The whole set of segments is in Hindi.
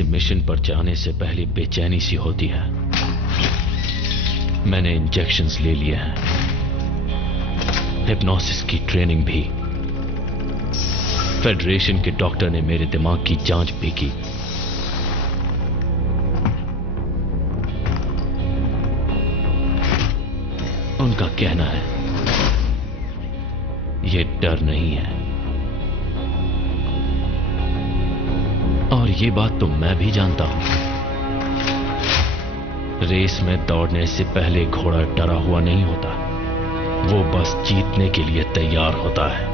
ऐसे मिशन पर जाने से पहले बेचैनी सी होती है। मैंने इंजेक्शंस ले लिए हैं, हिप्नोसिस की ट्रेनिंग भी। फेडरेशन के डॉक्टर ने मेरे दिमाग की जांच भी की। उनका कहना है यह डर नहीं है, और ये बात तो मैं भी जानता हूं। रेस में दौड़ने से पहले घोड़ा डरा हुआ नहीं होता, वो बस जीतने के लिए तैयार होता है।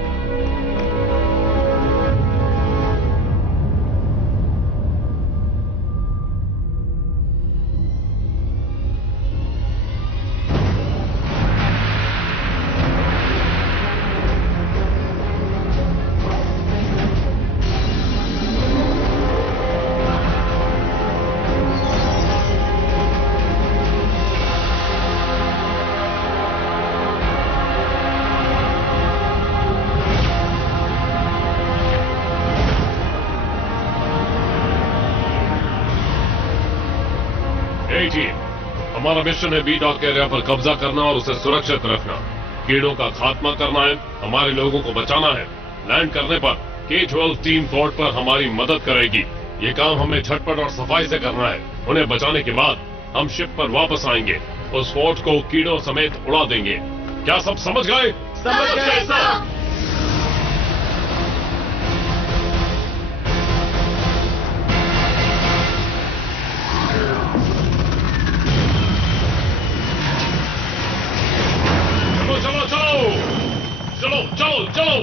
हमारा मिशन है बी डॉक एरिया पर कब्जा करना और उसे सुरक्षित रखना। कीड़ों का खात्मा करना है, हमारे लोगों को बचाना है। लैंड करने पर K-12 टीम पोर्ट पर हमारी मदद करेगी। ये काम हमें झटपट और सफाई से करना है। उन्हें बचाने के बाद हम शिप पर वापस आएंगे, उस फोर्ट को कीड़ों समेत उड़ा देंगे। क्या सब समझ गए? समझ गए सर। चलो।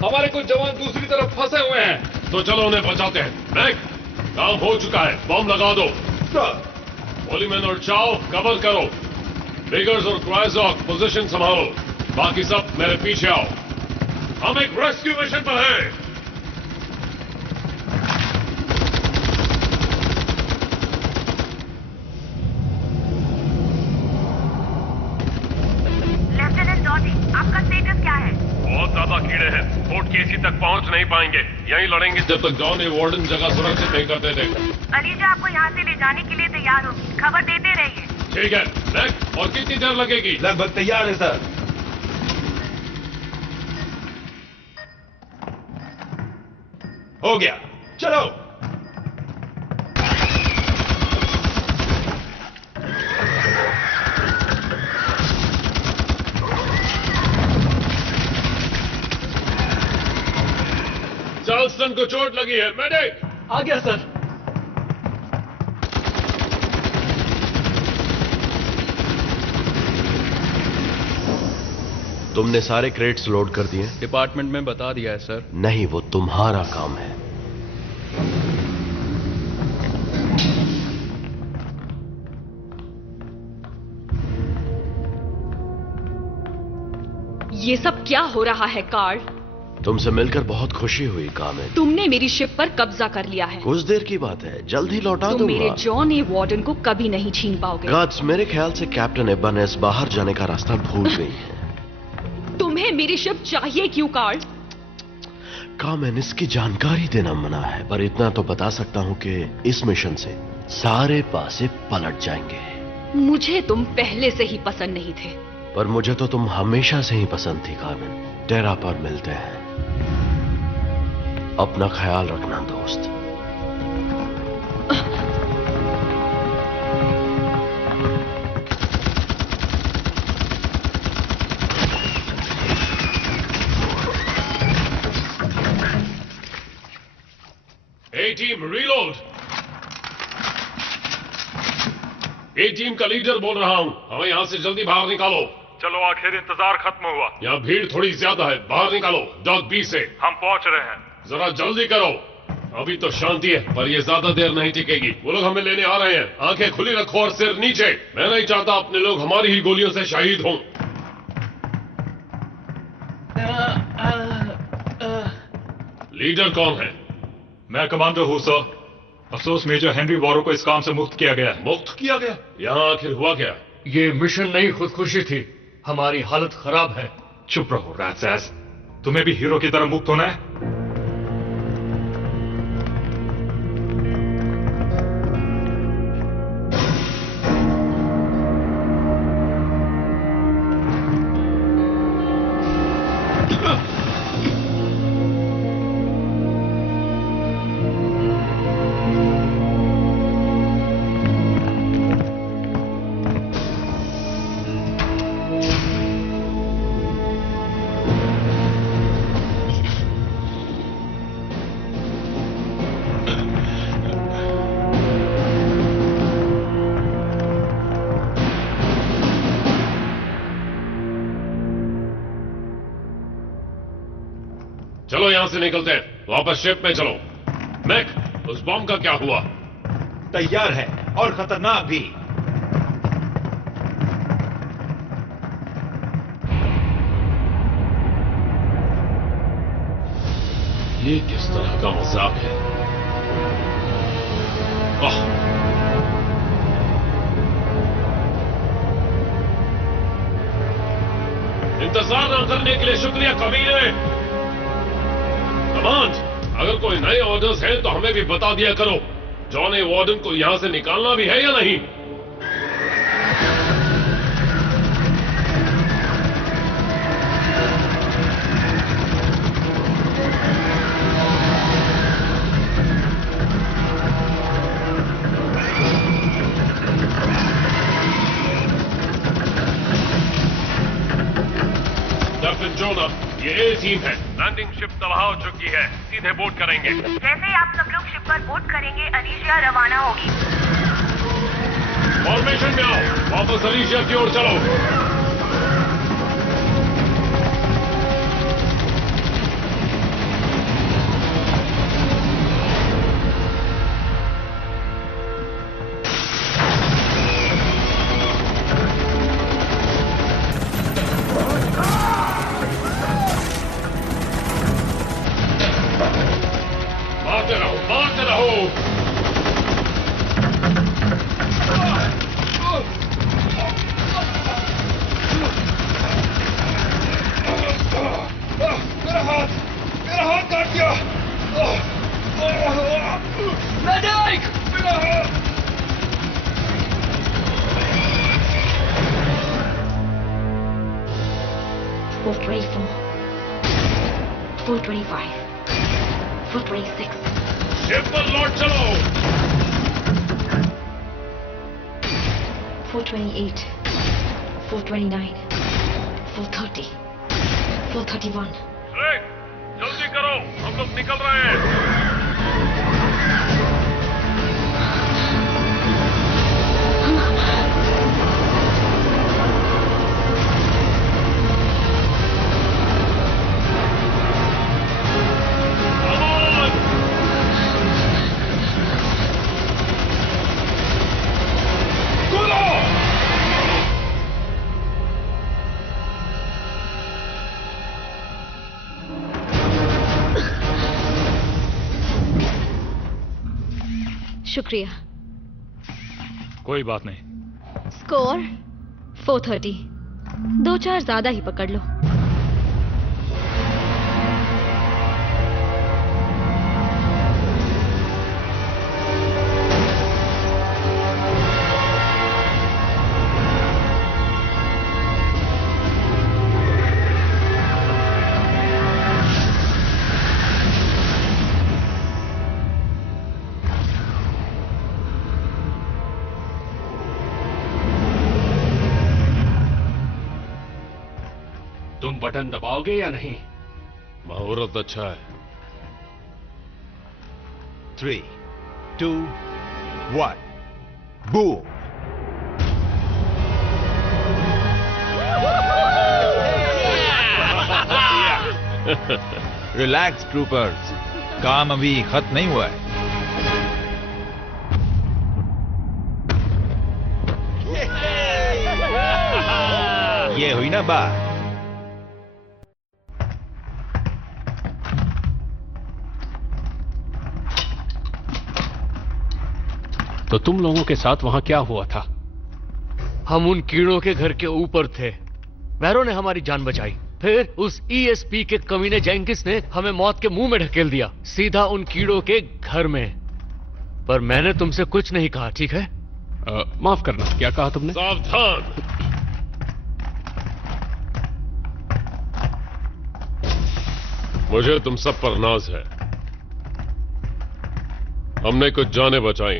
हमारे कुछ जवान दूसरी तरफ फंसे हुए हैं। तो चलो उन्हें बचाते हैं। मैक, काम हो चुका है, बम लगा दो। पोलीमैन और चाओ कवर करो। बिगर्स और क्राइजॉक पोजीशन संभालो। बाकी सब मेरे पीछे आओ। हम एक रेस्क्यू मिशन पर हैं। लेफ्टिनेंट डॉटी, आपका स्टेटस क्या है? बहुत ज्यादा कीड़े हैं, फोर्ट केसी तक पहुंच नहीं पाएंगे। यहीं लड़ेंगे जब तक डॉनी वार्डन जगह सुरक्षित नहीं करते थे। अलीजा आपको यहाँ से ले जाने के लिए तैयार होगी, खबर देते रहिए। ठीक है मैक, और कितनी देर लगेगी? लगभग तैयार है सर। हो गया, चलो। चार्ल्सटन को चोट लगी है। मेडिक आ गया सर। तुमने सारे क्रेट्स लोड कर दिए? डिपार्टमेंट में बता दिया है सर। नहीं, वो तुम्हारा काम है। ये सब क्या हो रहा है कार्ल? तुमसे मिलकर बहुत खुशी हुई कामिल। तुमने मेरी शिप पर कब्जा कर लिया है। कुछ देर की बात है, जल्द ही लौटा तुम दूंगा। मेरे जॉन ए वार्डन को कभी नहीं छीन पाओगे। गार्ड्स, मेरे ख्याल से कैप्टन इबानेस बाहर जाने का रास्ता भूल गई है। तुम्हें मेरी शिप चाहिए क्यों कार्ल? कामिल, इसकी जानकारी देना मना है, पर इतना तो बता सकता हूँ कि इस मिशन से सारे पासे पलट जाएंगे। मुझे तुम पहले से ही पसंद नहीं थे। पर मुझे तो तुम हमेशा से ही पसंद थी कामिल। टेरा पर मिलते हैं। अपना ख्याल रखना दोस्त। A team reload। A team का लीडर बोल रहा हूँ, हमें यहाँ से जल्दी बाहर निकालो। चलो आखिर इंतजार खत्म हुआ। यहाँ भीड़ थोड़ी ज्यादा है, बाहर निकालो डॉग बी से। हम पहुंच रहे हैं। जरा जल्दी करो, अभी तो शांति है पर ये ज्यादा देर नहीं टिकेगी। वो लोग हमें लेने आ रहे हैं, आंखें खुली रखो और सिर नीचे। मैं नहीं चाहता अपने लोग हमारी ही गोलियों से शहीद हों। लीडर कौन है? मैं कमांडर हूं सर। अफसोस मेजर हेनरी वॉरो को इस काम से मुक्त किया गया। मुक्त किया गया? यहाँ आखिर हुआ क्या? ये मिशन नहीं, खुदकुशी थी। हमारी हालत खराब है। चुप रहो रैट्स। तुम्हें भी हीरो की तरह मुक्त होना है। चलो यहां से निकलते हैं, वापस शिप में चलो। मैक, उस बॉम्ब का क्या हुआ? तैयार है और खतरनाक भी। ये किस तरह का मजाक है? इंतजार न करने के लिए शुक्रिया कमीने। कमांड, अगर कोई नए ऑर्डर्स हैं तो हमें भी बता दिया करो। जॉन ए वार्डन को यहां से निकालना भी है या नहीं? कैप्टन जोना, ये ए टीम है। लैंडिंग शिप तबाह हो चुकी है, सीधे बोट करेंगे। जैसे ही आप सब लोग शिप पर बोट करेंगे, अलीशिया रवाना होगी। फॉर्मेशन में आओ, वापस अलीशिया की ओर चलो। मारते रहो। मेरा हाथ काट दिया। मेडिक, मेरा हाथ। .424, 425, 426. शिप पर लौट चलो। 428, 429, 430, 431. ड्रैक, जल्दी करो, हम लोग निकल रहे हैं। शुक्रिया। कोई बात नहीं। स्कोर 430। 2-4 ज्यादा ही पकड़ लो। तुम बटन दबाओगे या नहीं? मुहूर्त अच्छा है। 3, 2, 1, बूम। रिलैक्स ट्रूपर्स, काम अभी खत्म नहीं हुआ है। ये हुई ना बात। तो तुम लोगों के साथ वहां क्या हुआ था? हम उन कीड़ों के घर के ऊपर थे। वैरो ने हमारी जान बचाई। फिर उस ईएसपी के कमीने जेंकिस ने हमें मौत के मुंह में ढकेल दिया, सीधा उन कीड़ों के घर में। पर मैंने तुमसे कुछ नहीं कहा, ठीक है? माफ करना, क्या कहा तुमने? सावधान! मुझे तुम सब पर नाज है। हमने कुछ जानें बचाई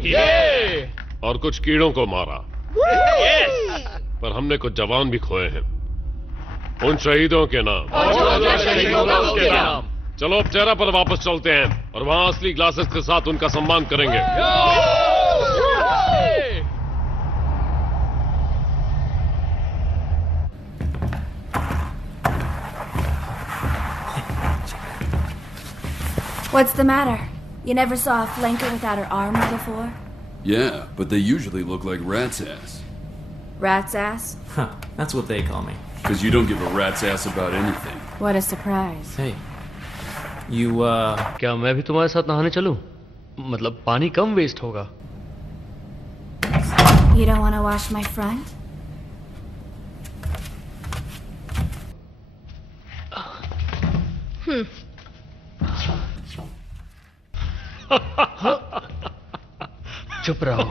और कुछ कीड़ों को मारा, पर हमने कुछ जवान भी खोए हैं। उन शहीदों के नाम। चलो अब चेहरा पर वापस चलते हैं और वहां असली ग्लासेस के साथ उनका सम्मान करेंगे। What's the matter? You never saw a flanker without her armor before? Yeah, but they usually look like rat's ass. Rat's ass? Huh, that's what they call me. Because you don't give a rat's ass about anything. What a surprise. Hey, you, क्या मैं भी तुम्हारे साथ नहाने चलूं? मतलब पानी कम वेस्ट होगा। You don't want to wash my front? चुप रहो।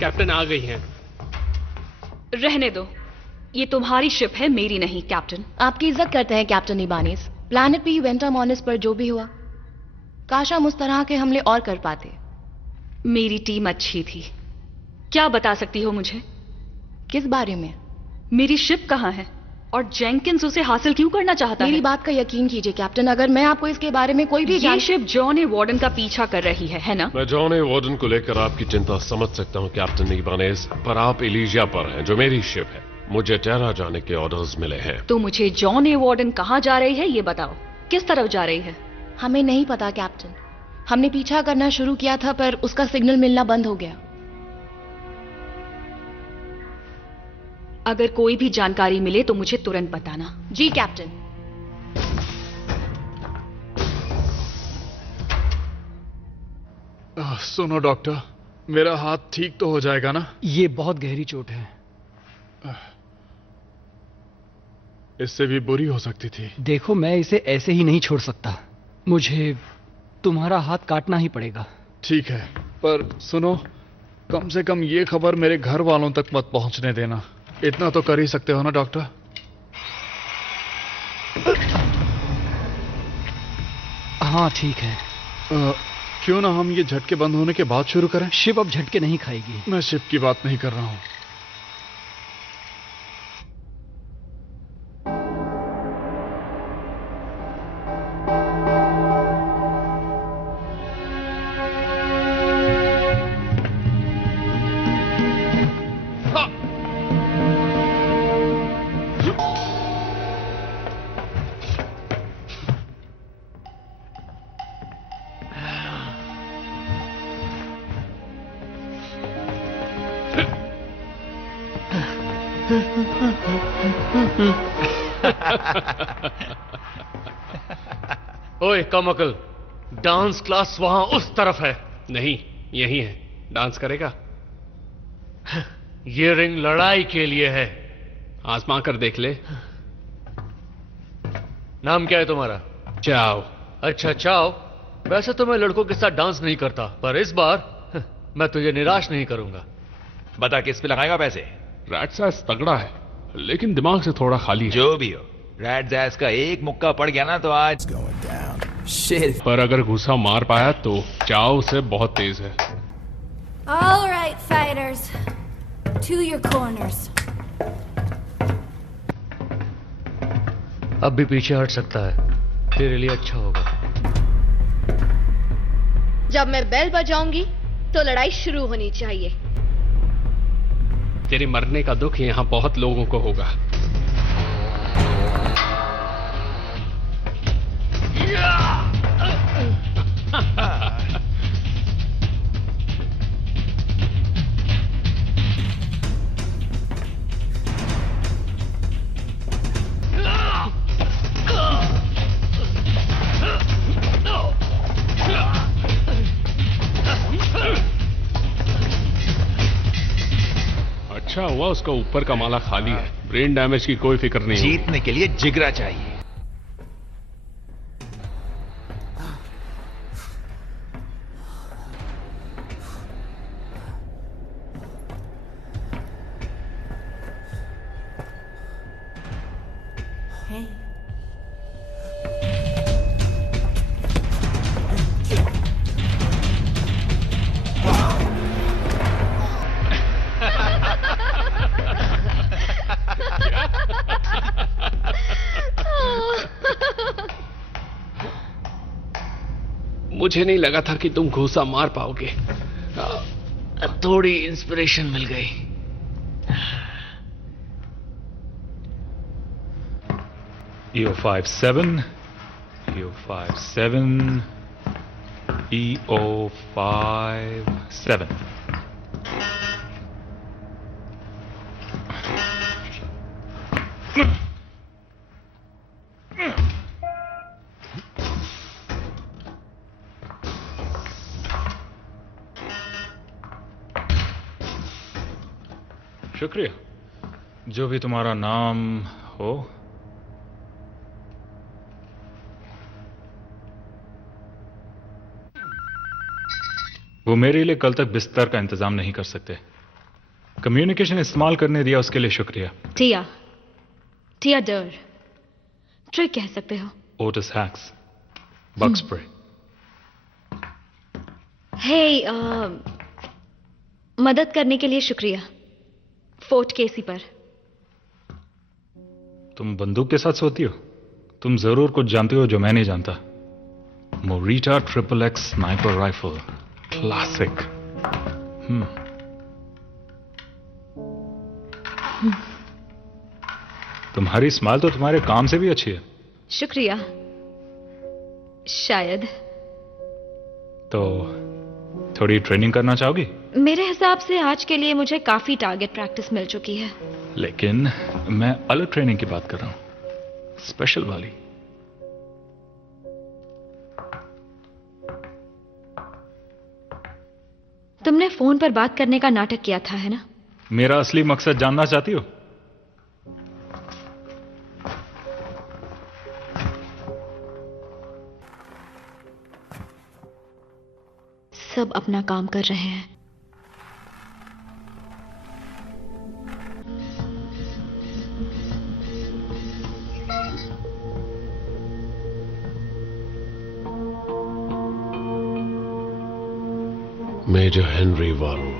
कैप्टन आ गई हैं। रहने दो, ये तुम्हारी शिप है, मेरी नहीं। कैप्टन, आपकी इज्जत करते हैं कैप्टन इबानिस। प्लैनेट पे वेंटामॉनिस पर जो भी हुआ, काश हम उस तरह के हमले और कर पाते। मेरी टीम अच्छी थी। क्या बता सकती हो मुझे? किस बारे में? मेरी शिप कहाँ है और जेंकिंस उसे हासिल क्यों करना चाहता है? मेरी बात का यकीन कीजिए कैप्टन, अगर मैं आपको इसके बारे में कोई भी ये शिप जॉन ए वार्डन का पीछा कर रही है ना? मैं जॉन ए वार्डन को लेकर आपकी चिंता समझ सकता हूँ कैप्टन इबानिस, पर आप एलिजिया पर हैं जो मेरी शिप है। मुझे टेरा जाने के ऑर्डर्स मिले हैं। तो मुझे जॉन ए वार्डन कहाँ जा रही है ये बताओ। किस तरफ जा रही है? हमें नहीं पता कैप्टन। हमने पीछा करना शुरू किया था पर उसका सिग्नल मिलना बंद हो गया। अगर कोई भी जानकारी मिले तो मुझे तुरंत बताना। जी कैप्टन। सुनो डॉक्टर, मेरा हाथ ठीक तो हो जाएगा ना? ये बहुत गहरी चोट है। इससे भी बुरी हो सकती थी। देखो, मैं इसे ऐसे ही नहीं छोड़ सकता। मुझे तुम्हारा हाथ काटना ही पड़ेगा। ठीक है, पर सुनो, कम से कम ये खबर मेरे घर वालों तक मत पहुंचने देना। इतना तो कर ही सकते हो ना डॉक्टर? हाँ ठीक है। क्यों ना हम ये झटके बंद होने के बाद शुरू करें? शिप अब झटके नहीं खाएगी। मैं शिप की बात नहीं कर रहा हूं। ओए कमअकल, डांस क्लास वहां उस तरफ है। नहीं, यही है। डांस करेगा? ये रिंग लड़ाई के लिए है। आजमा कर देख ले। नाम क्या है तुम्हारा? चाओ। अच्छा चाओ। वैसे तो मैं लड़कों के साथ डांस नहीं करता, पर इस बार मैं तुझे निराश नहीं करूंगा। बता किस पे लगाएगा पैसे? रैट सैस तगड़ा है, लेकिन दिमाग से थोड़ा खाली है। जो भी हो, रैट सैस का एक मुक्का पड़ गया ना तो आज पर अगर घुसा मार पाया तो चाओ से बहुत तेज है। All right, fighters, to your corners. अब भी पीछे हट सकता है, तेरे लिए अच्छा होगा। जब मैं बेल बजाऊंगी तो लड़ाई शुरू होनी चाहिए। तेरे मरने का दुख यहाँ बहुत लोगों को होगा। अच्छा हुआ उसका ऊपर का माला खाली है, ब्रेन डैमेज की कोई फिक्र नहीं। जीतने के लिए जिगरा चाहिए। मुझे नहीं लगा था कि तुम घूसा मार पाओगे। थोड़ी इंस्पिरेशन मिल गई। EO57, EO57, EO57। शुक्रिया। जो भी तुम्हारा नाम हो। वो मेरे लिए कल तक बिस्तर का इंतजाम नहीं कर सकते। कम्युनिकेशन इस्तेमाल करने दिया उसके लिए शुक्रिया। टिया डर ट्रिक कह सकते हो। Otis hacks, bug spray. हे मदद करने के लिए शुक्रिया फोर्ट केसी पर। तुम बंदूक के साथ सोती हो? तुम जरूर कुछ जानती हो जो मैं नहीं जानता। Morita XXX sniper rifle, classic. तुम्हारी स्माइल तो तुम्हारे काम से भी अच्छी है। शुक्रिया। शायद। तो थोड़ी ट्रेनिंग करना चाहोगी? मेरे हिसाब से आज के लिए मुझे काफी टारगेट प्रैक्टिस मिल चुकी है। लेकिन मैं अलग ट्रेनिंग की बात कर रहा हूं, स्पेशल वाली। तुमने फोन पर बात करने का नाटक किया था, है ना? मेरा असली मकसद जानना चाहती हो? सब अपना काम कर रहे हैं। मेजर हेनरी वारो,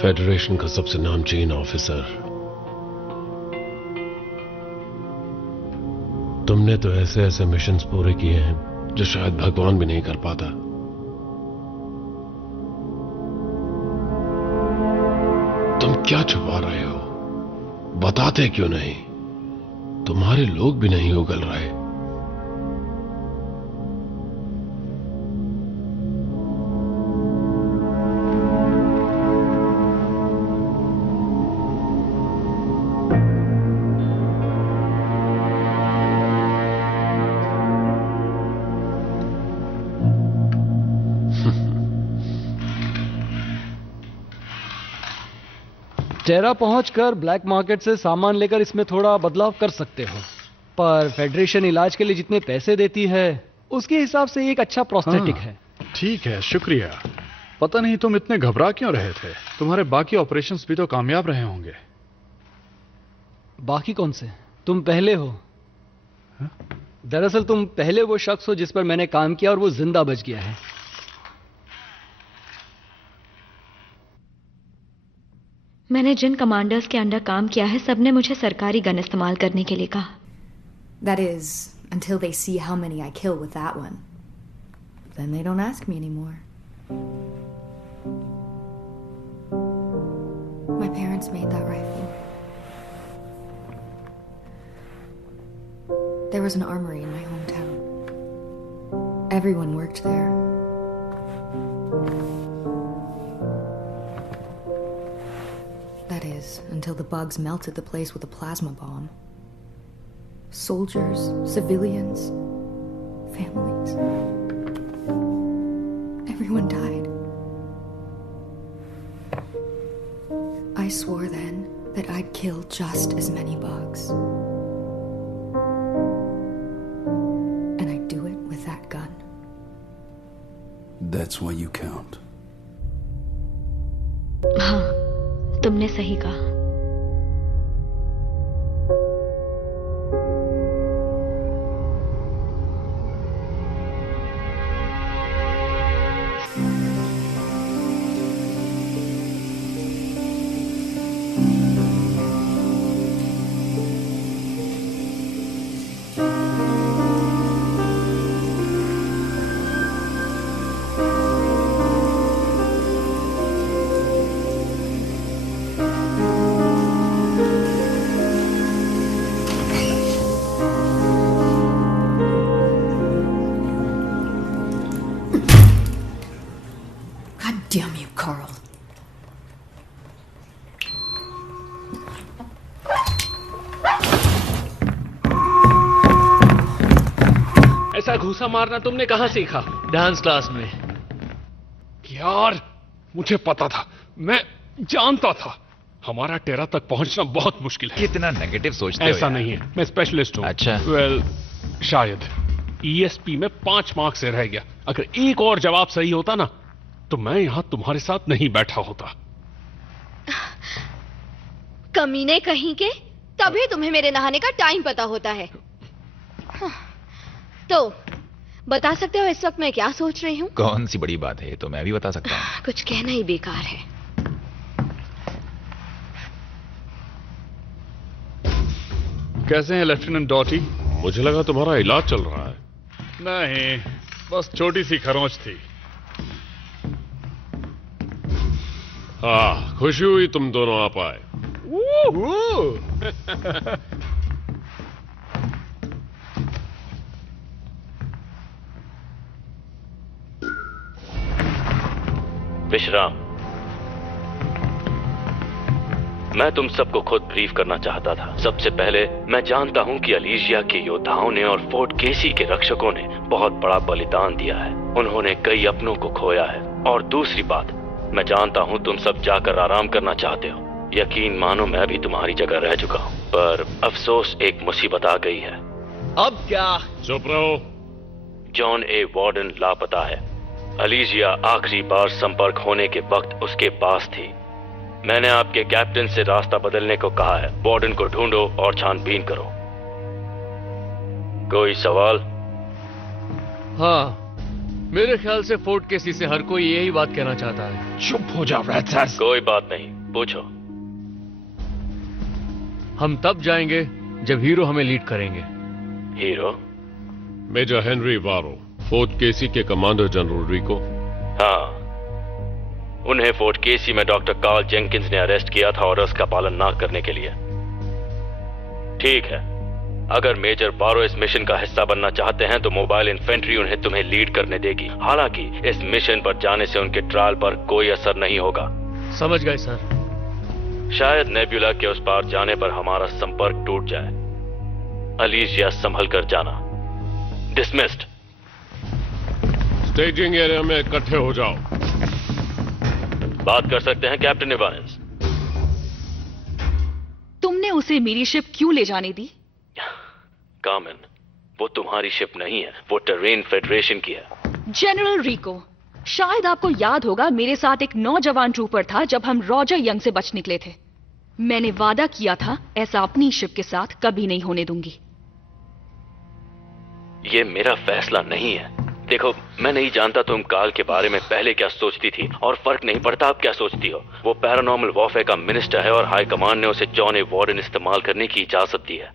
फेडरेशन का सबसे नामचीन ऑफिसर। तुमने तो ऐसे ऐसे मिशंस पूरे किए हैं जो शायद भगवान भी नहीं कर पाता। तुम क्या छुपा रहे हो? बताते क्यों नहीं? तुम्हारे लोग भी नहीं उगल रहे। टेरा पहुंचकर ब्लैक मार्केट से सामान लेकर इसमें थोड़ा बदलाव कर सकते हो, पर फेडरेशन इलाज के लिए जितने पैसे देती है उसके हिसाब से एक अच्छा प्रोस्थेटिक है। ठीक है, शुक्रिया। पता नहीं तुम इतने घबरा क्यों रहे थे? तुम्हारे बाकी ऑपरेशंस भी तो कामयाब रहे होंगे। बाकी कौन से? तुम पहले हो। दरअसल तुम पहले वो शख्स हो जिस पर मैंने काम किया और वो जिंदा बच गया है। मैंने जिन कमांडर्स के अंडर काम किया है सबने मुझे सरकारी गन इस्तेमाल करने के लिए कहा। That is, until they see how many I kill with that one. Then they don't ask me anymore. My parents made that rifle. There was an armory in my hometown. Everyone worked there. That is, until the bugs melted the place with a plasma bomb. Soldiers, civilians, families. Everyone died. I swore then that I'd kill just as many bugs. And I'd do it with that gun. That's why you count. हाँ, तुमने सही कहा। Damn you, Carl. ऐसा घूसा मारना तुमने कहां सीखा? डांस क्लास में। यार, मुझे पता था, मैं जानता था हमारा टेरा तक पहुंचना बहुत मुश्किल है। कितना नेगेटिव सोचते हो ऐसा यार। नहीं है, मैं स्पेशलिस्ट हूं। अच्छा। वेल, शायद ESP में 5 मार्क्स से रह गया। अगर एक और जवाब सही होता ना तो मैं यहां तुम्हारे साथ नहीं बैठा होता। कमीने कहीं के, तभी तुम्हें मेरे नहाने का टाइम पता होता है। तो बता सकते हो इस वक्त मैं क्या सोच रही हूँ? कौन सी बड़ी बात है, तो मैं भी बता सकता हूँ। कुछ कहना ही बेकार है। कैसे हैं लेफ्टिनेंट डॉटी? मुझे लगा तुम्हारा इलाज चल रहा है। नहीं, बस छोटी सी खरोंच थी। हाँ, खुशी हुई तुम दोनों आ पाए। विश्राम। मैं तुम सबको खुद ब्रीफ करना चाहता था। सबसे पहले मैं जानता हूं कि अलीशिया के योद्धाओं ने और फोर्ट केसी के रक्षकों ने बहुत बड़ा बलिदान दिया है। उन्होंने कई अपनों को खोया है। और दूसरी बात, मैं जानता हूं तुम सब जाकर आराम करना चाहते हो। यकीन मानो मैं भी तुम्हारी जगह रह चुका हूं, पर अफसोस एक मुसीबत आ गई है। अब क्या? चुप रहो। जॉन ए वार्डन लापता है। अलीशिया आखिरी बार संपर्क होने के वक्त उसके पास थी। मैंने आपके कैप्टन से रास्ता बदलने को कहा है। वार्डन को ढूंढो और छानबीन करो। कोई सवाल? हाँ, मेरे ख्याल से फोर्ट केसी से हर कोई यही बात कहना चाहता है। चुप हो जा रैट्स। कोई बात नहीं, पूछो। हम तब जाएंगे जब हीरो हमें लीड करेंगे। हीरो? मेजर हेनरी वारो, फोर्ट केसी के कमांडर जनरल रिको। हाँ, उन्हें फोर्ट केसी में डॉक्टर कार्ल जेंकिंस ने अरेस्ट किया था और उसका पालन ना करने के लिए। ठीक है, अगर मेजर बारो इस मिशन का हिस्सा बनना चाहते हैं तो मोबाइल इन्फेंट्री उन्हें तुम्हें लीड करने देगी। हालांकि इस मिशन पर जाने से उनके ट्रायल पर कोई असर नहीं होगा। समझ गए सर। शायद नेब्यूला के उस पार जाने पर हमारा संपर्क टूट जाए। अलीशिया संभल कर जाना। डिसमिस्ड। स्टेजिंग एरिया में इकट्ठे हो जाओ। बात कर सकते हैं कैप्टन इवानिस। तुमने उसे मेरी शिप क्यों ले जाने दी? कामन, वो तुम्हारी शिप नहीं है, वो टेरेन फेडरेशन की है। जनरल रिको, शायद आपको याद होगा मेरे साथ एक नौजवान ट्रूपर था जब हम रॉजर यंग से बच निकले थे। मैंने वादा किया था ऐसा अपनी शिप के साथ कभी नहीं होने दूंगी। ये मेरा फैसला नहीं है। देखो, मैं नहीं जानता तुम काल के बारे में पहले क्या सोचती थी और फर्क नहीं पड़ता आप क्या सोचती हो। वो पैरानॉर्मल वॉरफेयर का मिनिस्टर है और हाई कमांड ने उसे जॉन ए वार्डन इस्तेमाल करने की इजाजत दी है।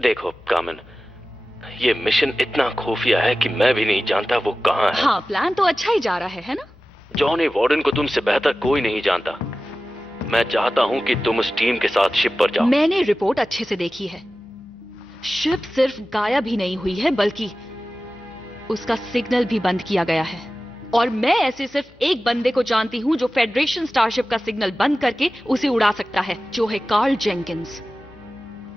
देखो कामन, ये मिशन इतना खुफिया है कि मैं भी नहीं जानता वो कहाँ है। हाँ, प्लान तो अच्छा ही जा रहा है ना? जॉन ए वार्डन को तुमसे बेहतर कोई नहीं जानता। मैं चाहता हूँ कि तुम उस टीम के साथ शिप पर जाओ। मैंने रिपोर्ट अच्छे से देखी है। शिप सिर्फ गायब ही नहीं हुई है, बल्कि उसका सिग्नल भी बंद किया गया है। और मैं ऐसे सिर्फ एक बंदे को जानती हूं जो फेडरेशन स्टारशिप का सिग्नल बंद करके उसे उड़ा सकता है, जो है कार्ल जेंकिंस।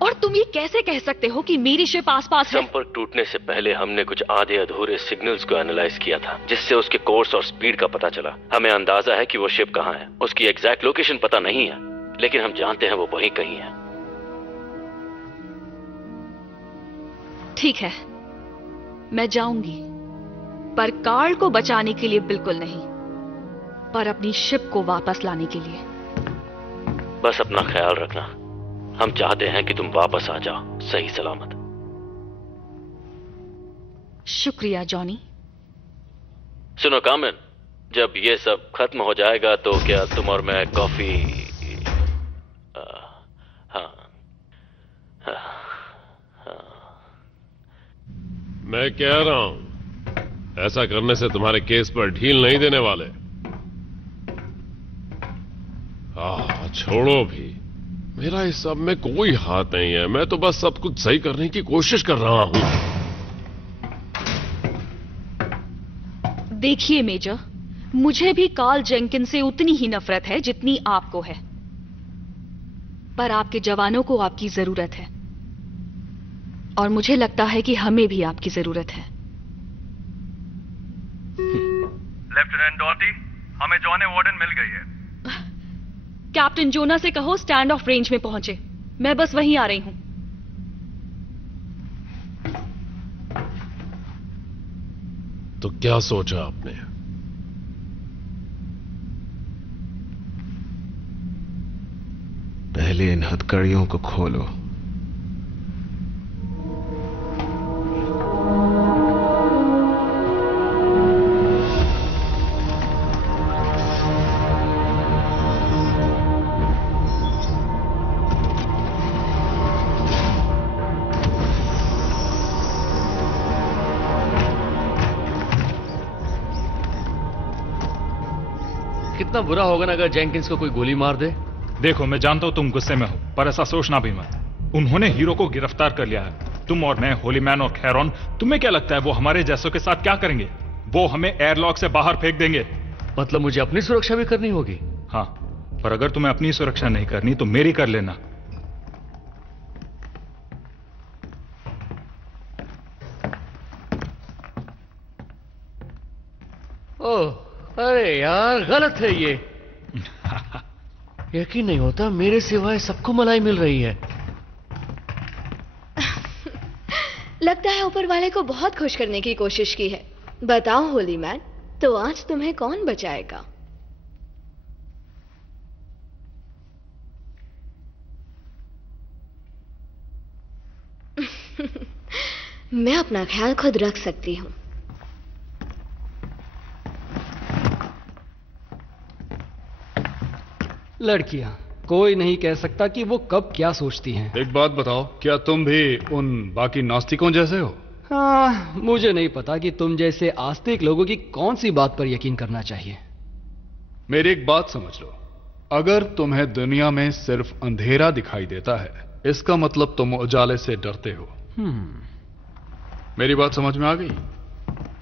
और तुम ये कैसे कह सकते हो कि मेरी शिप आसपास है? संपर्क टूटने से पहले हमने कुछ आधे अधूरे सिग्नल्स को एनालाइज किया था, जिससे उसके कोर्स और स्पीड का पता चला। हमें अंदाजा है कि वो शिप कहाँ है। उसकी एग्जैक्ट लोकेशन पता नहीं है, लेकिन हम जानते हैं वो वहीं कहीं है। ठीक है, मैं जाऊंगी, पर कार्ल को बचाने के लिए बिल्कुल नहीं, पर अपनी शिप को वापस लाने के लिए। बस अपना ख्याल रखना। हम चाहते हैं कि तुम वापस आ जाओ सही सलामत। शुक्रिया जॉनी। सुनो कामन, जब ये सब खत्म हो जाएगा तो क्या तुम और मैं कॉफी? मैं कह रहा हूं, ऐसा करने से तुम्हारे केस पर ढील नहीं देने वाले। छोड़ो भी, मेरा इस सब में कोई हाथ नहीं है। मैं तो बस सब कुछ सही करने की कोशिश कर रहा हूं। देखिए मेजर, मुझे भी कार्ल जेंकिंस से उतनी ही नफरत है जितनी आपको है, पर आपके जवानों को आपकी जरूरत है, और मुझे लगता है कि हमें भी आपकी जरूरत है। लेफ्टिनेंट डॉटी, हमें जॉन ए वार्डन मिल गई है। कैप्टन जोना से कहो स्टैंड ऑफ रेंज में पहुंचे। मैं बस वहीं आ रही हूं। तो क्या सोचा आपने? पहले इन हथकड़ियों को खोलो। कितना बुरा होगा ना अगर जेंकिंस को कोई गोली मार दे। देखो, मैं जानता हूं तुम गुस्से में हो, पर ऐसा सोचना भी मत। उन्होंने हीरो को गिरफ्तार कर लिया है। तुम और मैं, होली मैन और खैरॉन, तुम्हें क्या लगता है वो हमारे जैसों के साथ क्या करेंगे? वो हमें एयरलॉक से बाहर फेंक देंगे। मतलब मुझे अपनी सुरक्षा भी करनी होगी? हाँ, पर अगर तुम्हें अपनी सुरक्षा नहीं करनी तो मेरी कर लेना। ओह, अरे यार, गलत है ये। यकीन नहीं होता, मेरे सिवाय सबको मलाई मिल रही है। लगता है ऊपर वाले को बहुत खुश करने की कोशिश की है। बताओ होली मैन, तो आज तुम्हें कौन बचाएगा? मैं अपना ख्याल खुद रख सकती हूँ। लड़कियां, कोई नहीं कह सकता कि वो कब क्या सोचती हैं। एक बात बताओ, क्या तुम भी उन बाकी नास्तिकों जैसे हो? हाँ, मुझे नहीं पता कि तुम जैसे आस्तिक लोगों की कौन सी बात पर यकीन करना चाहिए। मेरी एक बात समझ लो, अगर तुम्हें दुनिया में सिर्फ अंधेरा दिखाई देता है, इसका मतलब तुम उजाले से डरते हो। मेरी बात समझ में आ गई?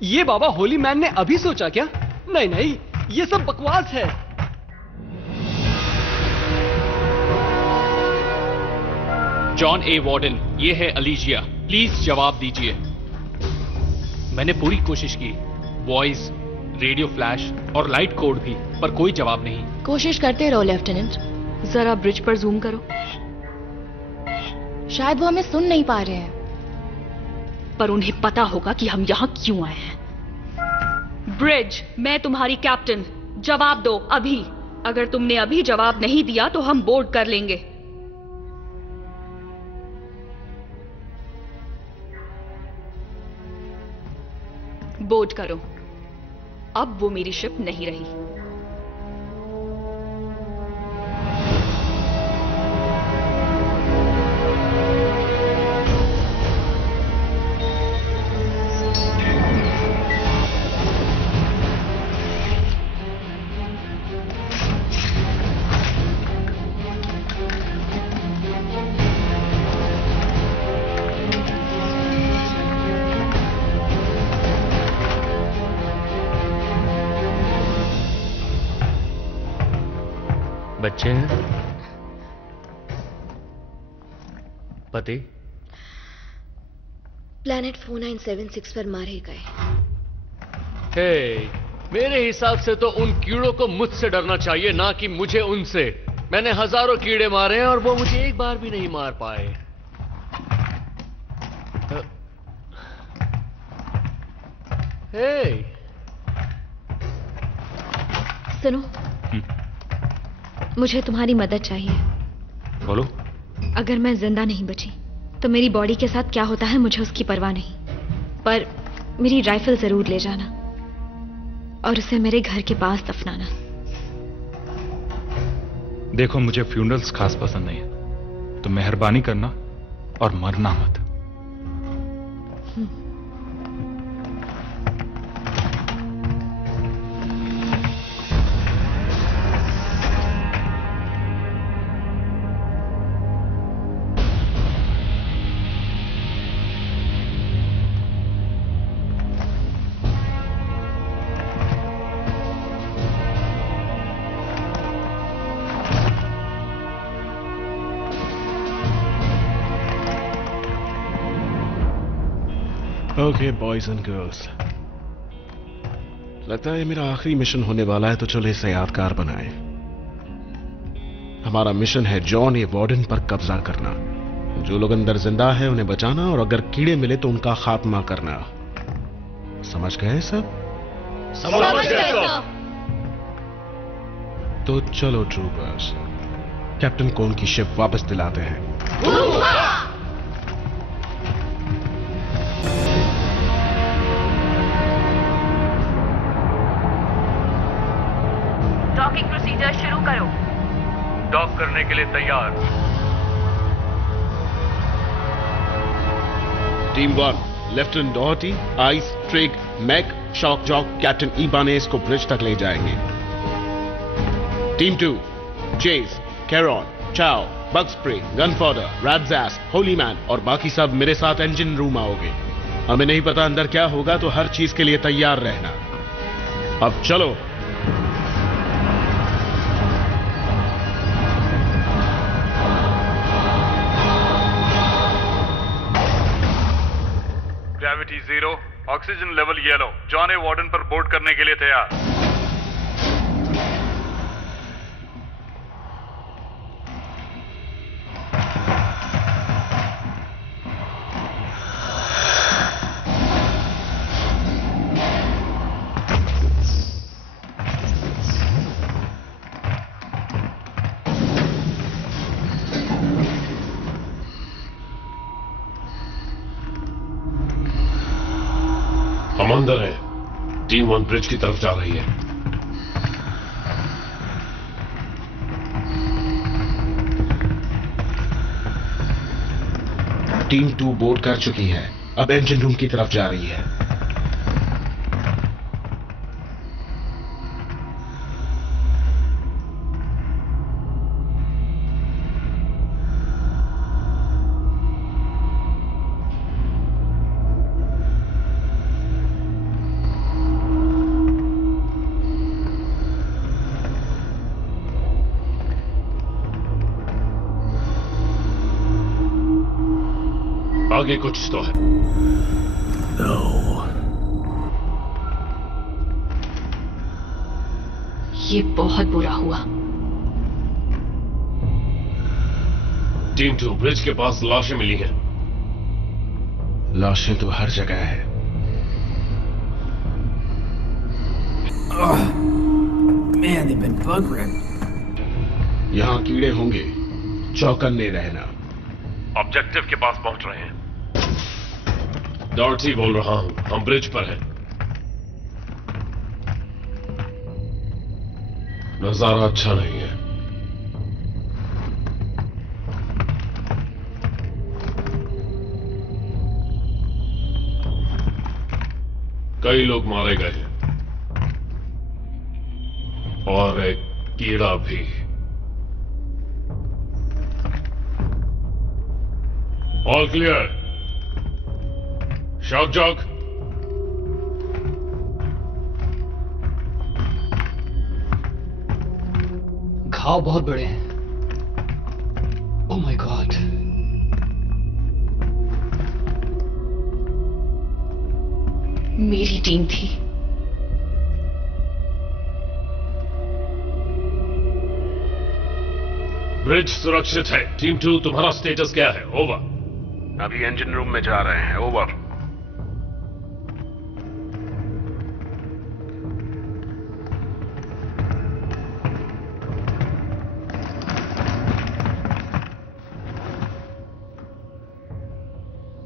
ये बाबा होली मैन ने अभी सोचा क्या? नहीं नहीं, ये सब बकवास है। जॉन ए वार्डन, ये है अलीशिया। प्लीज जवाब दीजिए। मैंने पूरी कोशिश की, वॉइस, रेडियो फ्लैश और लाइट कोड भी, पर कोई जवाब नहीं। कोशिश करते रहो लेफ्टिनेंट। जरा ब्रिज पर जूम करो। शायद वो हमें सुन नहीं पा रहे हैं, पर उन्हें पता होगा कि हम यहां क्यों आए हैं। ब्रिज, मैं तुम्हारी कैप्टन। जवाब दो अभी। अगर तुमने अभी जवाब नहीं दिया तो हम बोर्ड कर लेंगे। बोर्ड करो। अब वो मेरी शिप नहीं रही। बच्चे हैं? पति? प्लैनेट 4976 पर मारे गए। हे, मेरे हिसाब से तो उन कीड़ों को मुझसे डरना चाहिए, ना कि मुझे उनसे। मैंने हजारों कीड़े मारे हैं और वो मुझे एक बार भी नहीं मार पाए। हे, सुनो, मुझे तुम्हारी मदद चाहिए। बोलो। अगर मैं जिंदा नहीं बची तो मेरी बॉडी के साथ क्या होता है मुझे उसकी परवाह नहीं, पर मेरी राइफल जरूर ले जाना और उसे मेरे घर के पास दफनाना। देखो, मुझे फ्यूनरल्स खास पसंद नहीं है, तो मेहरबानी करना और मरना मत। ओके बॉयज एंड गर्ल्स, लगता है मेरा आखिरी मिशन होने वाला है, तो चलो इसे यादगार बनाएं। हमारा मिशन है जॉन ए वार्डन पर कब्जा करना। जो लोग अंदर जिंदा है उन्हें बचाना, और अगर कीड़े मिले तो उनका खात्मा करना। समझ गए सब? समझ गए। तो चलो ट्रूपर्स, कैप्टन कोन की शिप वापस दिलाते हैं। डॉकिंग प्रोसीजर शुरू करो। डॉक करने के लिए तैयार। Team 1, lieutenant Dottie, Ice, Trig, Mac, Shock Jock, captain Ibanez को ब्रिज तक ले जाएंगे। Team 2, Chase, Carron, Chao, Bug Spray, Gunfodder, Rats, Holy Man और बाकी सब मेरे साथ इंजन रूम आओगे। हमें नहीं पता अंदर क्या होगा, तो हर चीज के लिए तैयार रहना। अब चलो। Gravity 0, oxygen level yellow. John A Warden पर बोर्ड करने के लिए तैयार। हम अंदर है। टीम 1 ब्रिज की तरफ जा रही है। टीम 2 बोर्ड कर चुकी है, अब इंजन रूम की तरफ जा रही है। आगे कुछ तो है। ये बहुत बुरा हुआ। टीम 2, ब्रिज के पास लाशें मिली हैं। लाशें तो हर जगह है। Man, they've been bug ripped. यहां कीड़े होंगे, चौकन्ने रहना। ऑब्जेक्टिव के पास पहुंच रहे हैं। डॉर्टी बोल रहा हूं, हम ब्रिज पर हैं। नजारा अच्छा नहीं है। कई लोग मारे गए हैं और एक कीड़ा भी। All clear. Shock jock. घाव बहुत बड़े हैं। Oh my god. मेरी टीम थी। ब्रिज सुरक्षित है। टीम 2 तुम्हारा स्टेटस क्या है? ओवर। अभी इंजन रूम में जा रहे हैं। ओवर।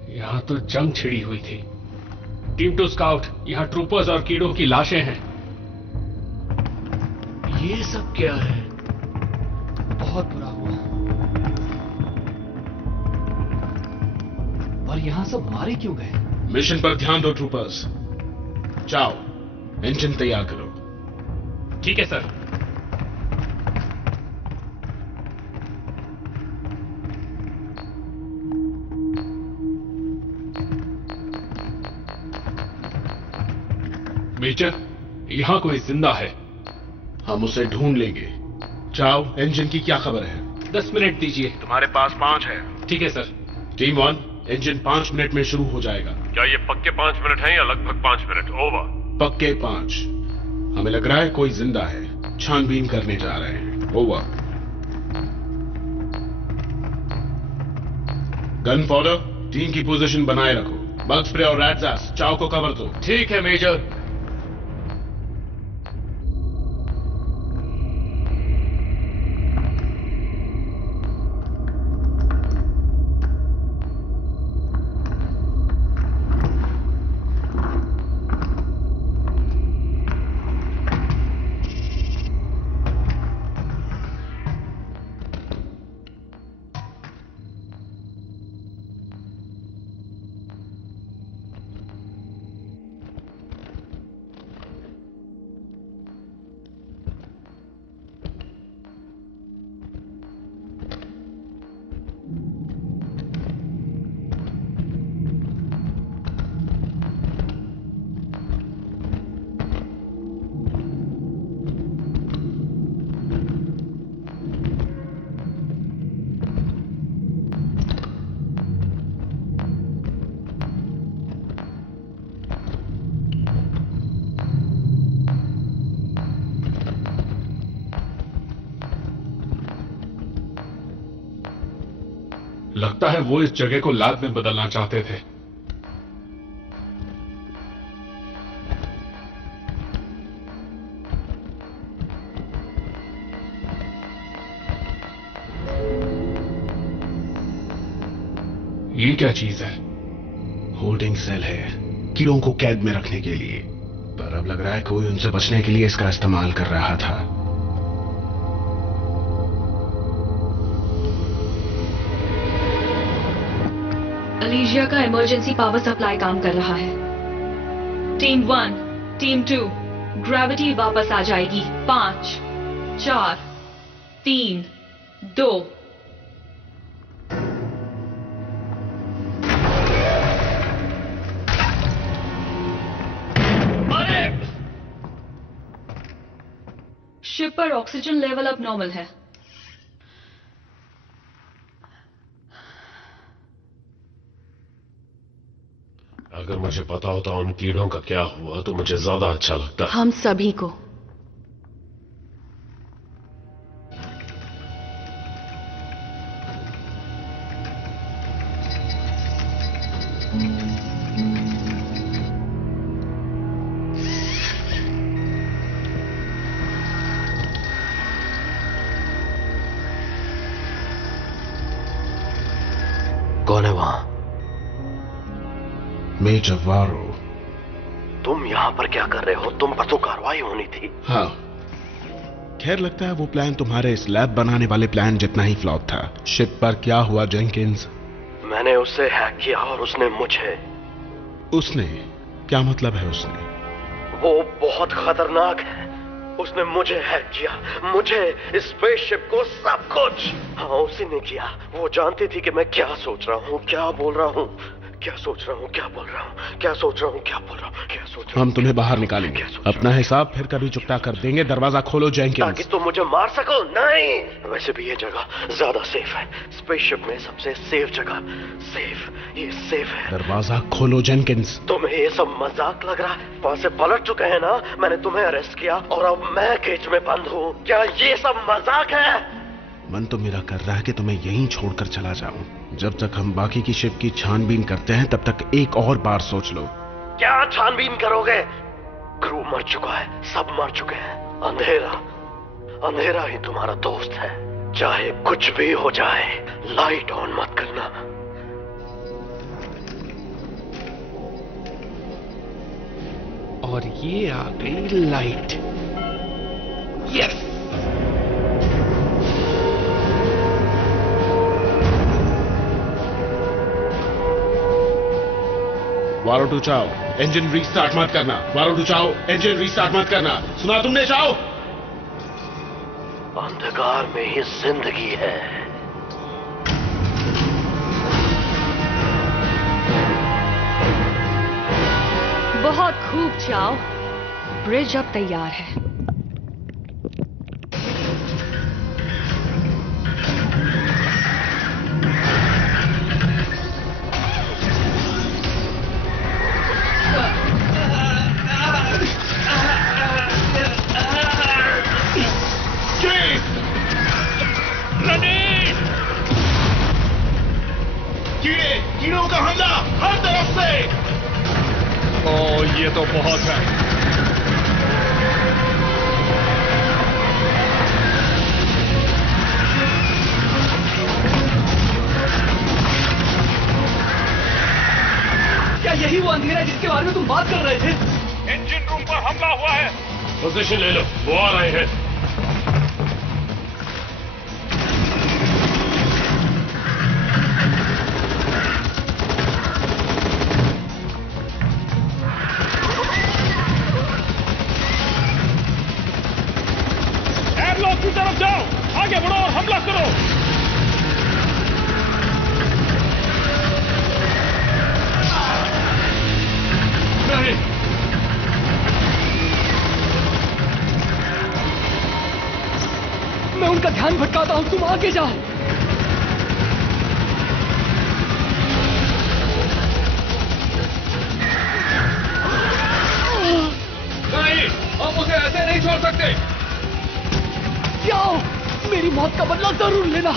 यहां तो जंग छिड़ी हुई थी। टीम 2 स्काउट, यहां ट्रूपर्स और कीड़ों की लाशें हैं। ये सब क्या है? बहुत बुरा हुआ। और यहां सब मारे क्यों गए? मिशन पर ध्यान दो ट्रूपर्स। जाओ, इंजन तैयार करो। ठीक है सर। मेजर, यहां कोई जिंदा है। हम उसे ढूंढ लेंगे। जाओ, इंजन की क्या खबर है? 10 मिनट दीजिए। तुम्हारे पास 5 है। ठीक है सर। टीम 1, इंजन 5 मिनट में शुरू हो जाएगा। क्या ये पक्के 5 मिनट हैं या लगभग 5 मिनट? ओवर। पक्के 5। हमें लग रहा है कोई जिंदा है। छानबीन करने जा रहे हैं। ओवर। गन फॉडर, टीम की पोजीशन बनाए रखो। बग स्प्रे और रैट्स एस, चाव को कवर दो। ठीक है मेजर। लगता है वो इस जगह को लैब में बदलना चाहते थे। ये क्या चीज है? होल्डिंग सेल है, कीड़ों को कैद में रखने के लिए। पर अब लग रहा है कोई उनसे बचने के लिए इसका इस्तेमाल कर रहा था। अलीजिया का इमरजेंसी पावर सप्लाई काम कर रहा है। टीम 1, टीम 2, ग्रेविटी वापस आ जाएगी। 5, 4, 3, 2। शिप पर ऑक्सीजन लेवल अब नॉर्मल है। अगर मुझे पता होता उन कीड़ों का क्या हुआ तो मुझे ज्यादा अच्छा लगता। हम सभी को। कौन है वहां? मेजर वारो। तुम यहां पर क्या कर रहे हो? तुम पर तो कार्रवाई होनी थी। हाँ, खैर लगता है वो प्लान तुम्हारे स्लैब बनाने वाले प्लान जितना ही फ्लॉप था। शिप पर क्या हुआ जेंकिंस? मैंने उसे हैक किया और उसने मुझे। उसने? क्या मतलब है उसने? वो बहुत खतरनाक है। उसने मुझे हैक किया, मुझे, स्पेसशिप को, सब कुछ। हाँ, उसी ने किया। वो जानती थी कि मैं क्या सोच रहा हूँ, क्या बोल रहा हूँ, क्या सोच रहा हूँ, क्या बोल रहा हूँ, क्या सोच रहा हूँ, क्या बोल रहा हूँ, क्या सोच रहा हूँ। हम तुम्हें बाहर निकालेंगे, अपना हिसाब फिर कभी चुकता कर देंगे। दरवाजा खोलो जेंकिंस। ताकि तुम मुझे मार सको? नहीं। वैसे भी ये जगह ज्यादा सेफ है। स्पेसशिप में सबसे सेफ जगह। सेफ, ये सेफ है। दरवाजा खोलो जेंकिंस। तुम्हें ये सब मजाक लग रहा है? वहां से पलट चुके हैं ना? मैंने तुम्हें अरेस्ट किया और अब मैं केज में बंद हूँ। क्या ये सब मजाक है? मन तो मेरा कर रहा है कि तुम्हें यहीं छोड़कर चला जाऊं। जब तक हम बाकी की शिप की छानबीन करते हैं तब तक एक और बार सोच लो। क्या छानबीन करोगे? क्रू मर चुका है, सब मर चुके हैं। अंधेरा, अंधेरा ही तुम्हारा दोस्त है। चाहे कुछ भी हो जाए, लाइट ऑन मत करना। और ये आ गई लाइट। यस। वारो टू चाओ, इंजन रीस्टार्ट मत करना। वारो टू चाओ, इंजन रीस्टार्ट मत करना। सुना तुमने चाओ? अंधकार में ही जिंदगी है। बहुत खूब चाओ। ब्रिज अब तैयार है। कीड़ों का हमला हर तरफ से। ओह, ये तो बहुत है। क्या यही वो अंधेरा है जिसके बारे में तुम बात कर रहे थे? इंजन रूम पर हमला हुआ है। पोजीशन ले लो, वो आ रहे हैं। की तरफ जाओ, आगे बढ़ो और हमला करो। नहीं, मैं उनका ध्यान भटकाता हूं, तुम आगे जाओ। नहीं, हम उसे ऐसे नहीं छोड़ सकते। जाओ, मेरी मौत का बदला जरूर लेना।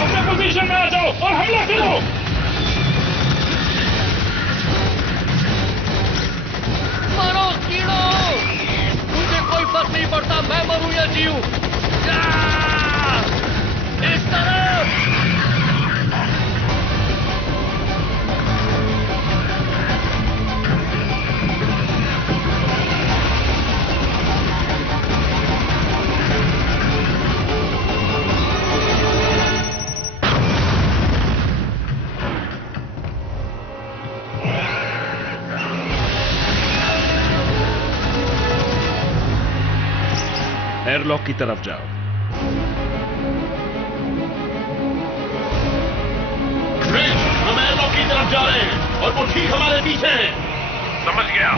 अपने पोजीशन में आ जाओ और हमला करो। मारो कीड़ों, मुझे कोई फर्क नहीं पड़ता मैं मरूं या जीऊं। इस तरफ। एयरलॉक की तरफ जाओ। हम एयरलॉक की तरफ जा रहे हैं और वो ठीक हमारे पीछे हैं। समझ गया।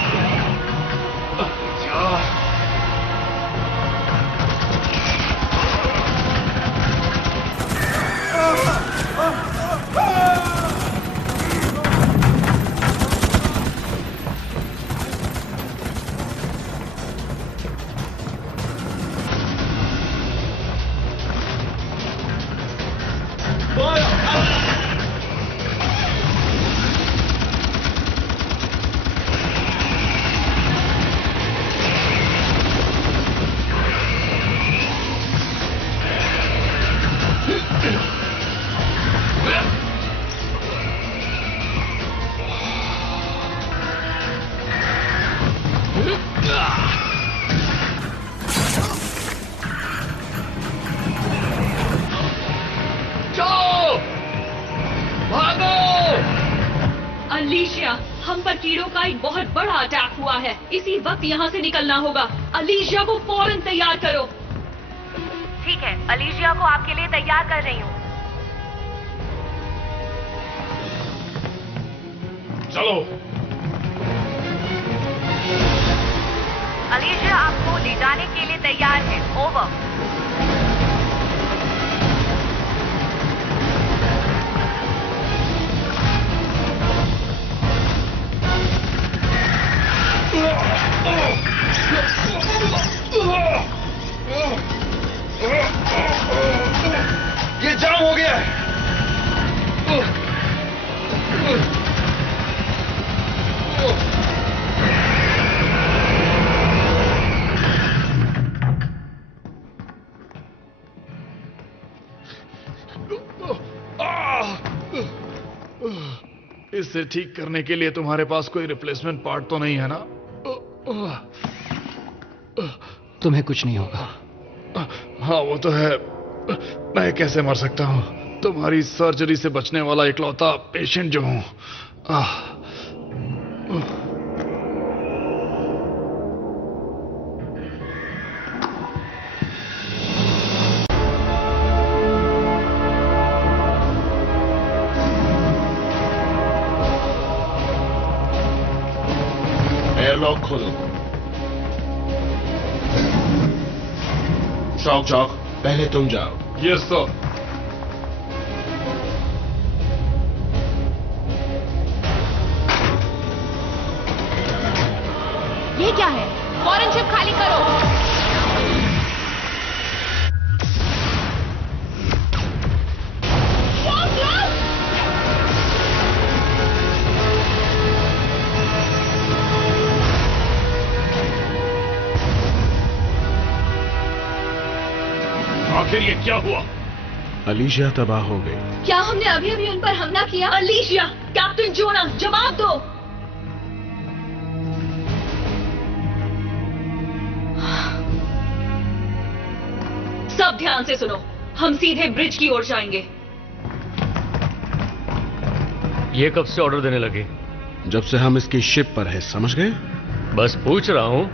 साइड बहुत बड़ा अटैक हुआ है। इसी वक्त यहाँ से निकलना होगा। अलीशिया को फौरन तैयार करो। ठीक है, अलीशिया को आपके लिए तैयार कर रही हूँ। चलो। अलीशिया आपको ले जाने के लिए तैयार है। ओवर। ये जाम हो गया है। इसे ठीक करने के लिए तुम्हारे पास कोई रिप्लेसमेंट पार्ट तो नहीं है ना? तुम्हें कुछ नहीं होगा। हाँ वो तो है। मैं कैसे मर सकता हूँ? तुम्हारी सर्जरी से बचने वाला इकलौता पेशेंट जो हूँ। एयरलॉक खोलो। शॉक जॉक, पहले तुम जाओ। Yes sir. ये क्या है? फौरन शिप खाली करो। आखिर ये क्या हुआ? अलीशिया तबाह हो गई। क्या हमने अभी अभी उन पर हमला किया? अलीशिया, कैप्टन जोना, जवाब दो। सब ध्यान से सुनो, हम सीधे ब्रिज की ओर जाएंगे। ये कब से ऑर्डर देने लगे? जब से हम इसकी शिप पर है, समझ गए? बस पूछ रहा हूं।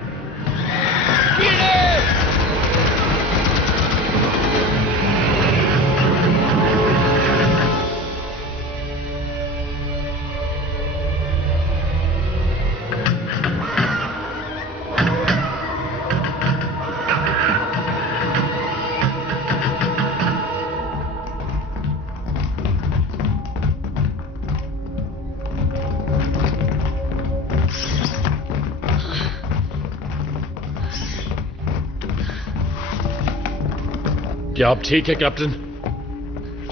क्या आप ठीक है कैप्टन?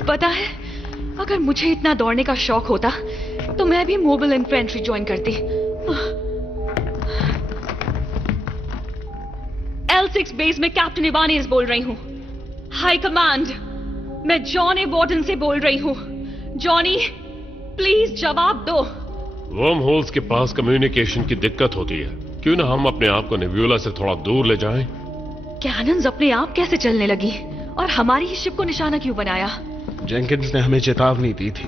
पता है, अगर मुझे इतना दौड़ने का शौक होता तो मैं भी मोबाइल इन्फेंट्री ज्वाइन करती। L6 बेस में कैप्टन इबानीज बोल रही हूं। हाई कमांड, मैं जॉन ए वॉर्डन से बोल रही हूं। जॉनी, प्लीज जवाब दो। वर्म होल्स के पास कम्युनिकेशन की दिक्कत होती है। क्यों ना हम अपने आप को नेब्यूला से थोड़ा दूर ले जाएं? कैनन्स अपने आप कैसे चलने लगी और हमारी ही शिप को निशाना क्यों बनाया? जेंकिंस ने हमें चेतावनी दी थी।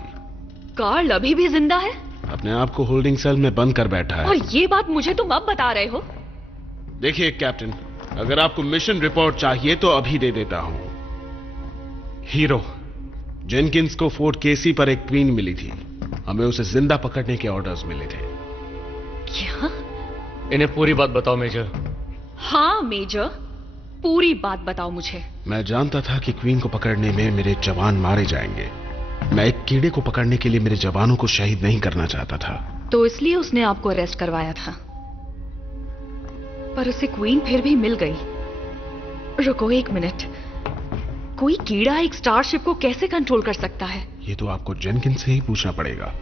कार्ल अभी भी जिंदा है? अपने आप को होल्डिंग सेल में बंद कर बैठा है। और ये बात मुझे तुम अब बता रहे हो? देखिए कैप्टन, अगर आपको मिशन रिपोर्ट चाहिए तो अभी दे देता हूं। हीरो, जेनकिंस को फोर्ट केसी पर एक क्वीन मिली थी। हमें उसे जिंदा पकड़ने के ऑर्डर्स मिले थे। क्या? इन्हें पूरी बात बताओ मेजर। हाँ मेजर, पूरी बात बताओ मुझे। मैं जानता था कि क्वीन को पकड़ने में मेरे जवान मारे जाएंगे। मैं एक कीड़े को पकड़ने के लिए मेरे जवानों को शहीद नहीं करना चाहता था। तो इसलिए उसने आपको अरेस्ट करवाया था। पर उसे क्वीन फिर भी मिल गई। रुको एक मिनट, कोई कीड़ा एक स्टारशिप को कैसे कंट्रोल कर सकता है? ये तो आपको जेनकिंस से ही पूछना पड़ेगा।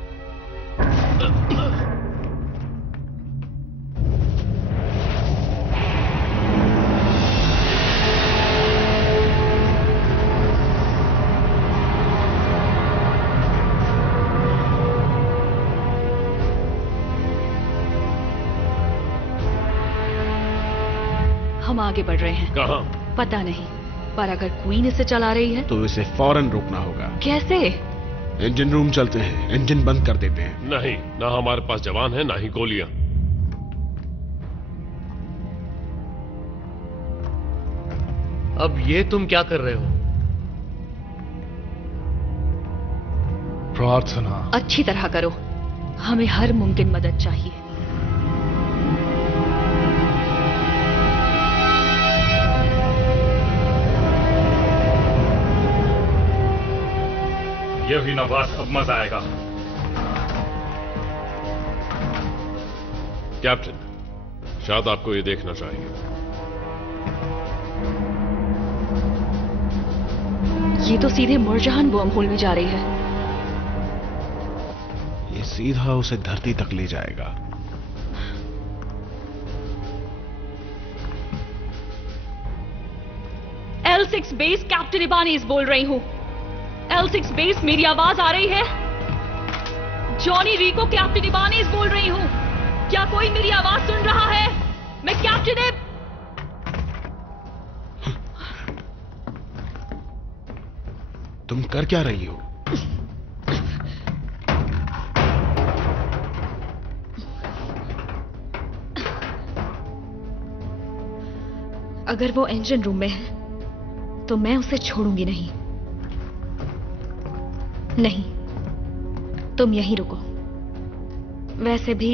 हम आगे बढ़ रहे हैं। कहां? पता नहीं, पर अगर क्वीन इसे चला रही है तो इसे फौरन रोकना होगा। कैसे? इंजन रूम चलते हैं, इंजन बंद कर देते हैं। नहीं, ना हमारे पास जवान है ना ही गोलियां। अब ये तुम क्या कर रहे हो? प्रार्थना। अच्छी तरह करो, हमें हर मुमकिन मदद चाहिए। ये हुई ना बात, अब मजा आएगा। कैप्टन, शायद आपको ये देखना चाहिए। ये तो सीधे मुरजहान वर्म होल में जा रही है। ये सीधा उसे धरती तक ले जाएगा। L6 बेस कैप्टन इबानीज बोल रही हूं। L6 बेस, मेरी आवाज आ रही है? जॉनी रीको कैप्टन इबानीज बोल रही हूं। क्या कोई मेरी आवाज सुन रहा है? मैं कैप्टन तुम कर क्या रही हो? अगर वो इंजन रूम में है तो मैं उसे छोड़ूंगी नहीं। नहीं, तुम यहीं रुको। वैसे भी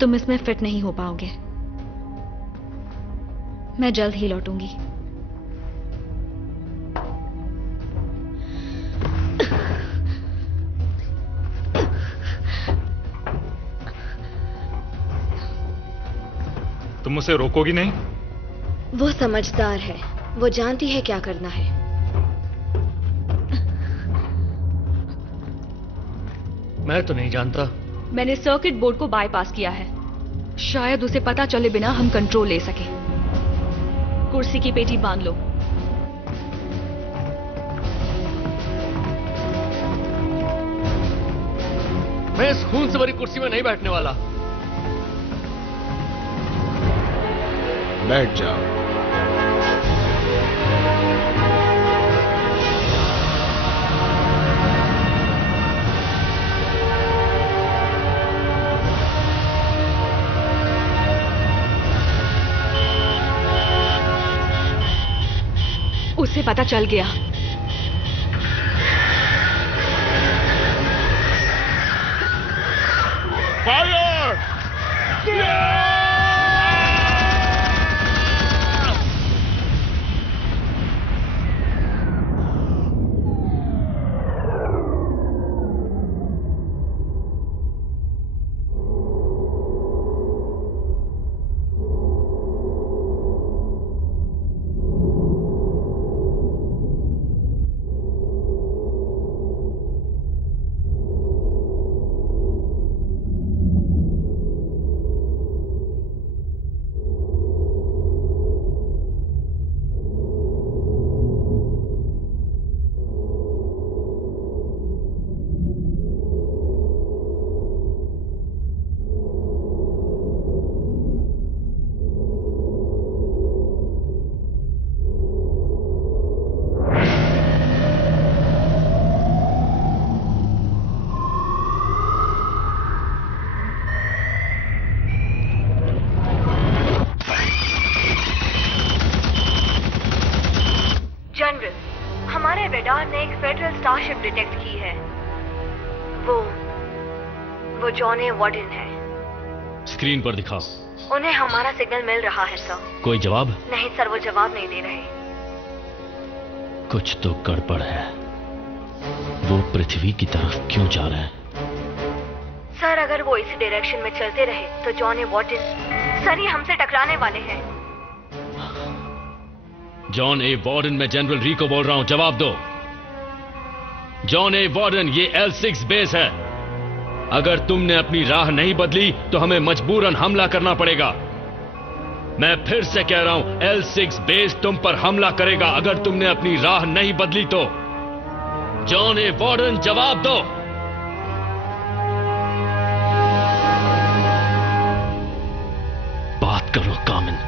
तुम इसमें फिट नहीं हो पाओगे। मैं जल्द ही लौटूंगी। तुम उसे रोकोगी नहीं? वो समझदार है, वो जानती है क्या करना है। मैं तो नहीं जानता। मैंने सर्किट बोर्ड को बाईपास किया है। शायद उसे पता चले बिना हम कंट्रोल ले सके। कुर्सी की पेटी बांध लो। मैं इस खून से भरी कुर्सी में नहीं बैठने वाला। बैठ जाओ। उसे पता चल गया। फायर! हमारे रेडार ने एक फेडरल स्टारशिप डिटेक्ट की है। वो जॉन ए वार्डन है। स्क्रीन पर दिखाओ। उन्हें हमारा सिग्नल मिल रहा है सर। कोई जवाब? नहीं सर, वो जवाब नहीं दे रहे। कुछ तो गड़बड़ है। वो पृथ्वी की तरफ क्यों जा रहे हैं? सर अगर वो इसी डायरेक्शन में चलते रहे तो जॉन ए वार्डन सर ये हमसे टकराने वाले हैं। जॉन ए वार्डन, मैं जनरल रीको बोल रहा हूं, जवाब दो। जॉन ए वार्डन, ये L6 बेस है। अगर तुमने अपनी राह नहीं बदली तो हमें मजबूरन हमला करना पड़ेगा। मैं फिर से कह रहा हूं, L6 बेस तुम पर हमला करेगा अगर तुमने अपनी राह नहीं बदली तो। जॉन ए वार्डन, जवाब दो। बात करो कामिन।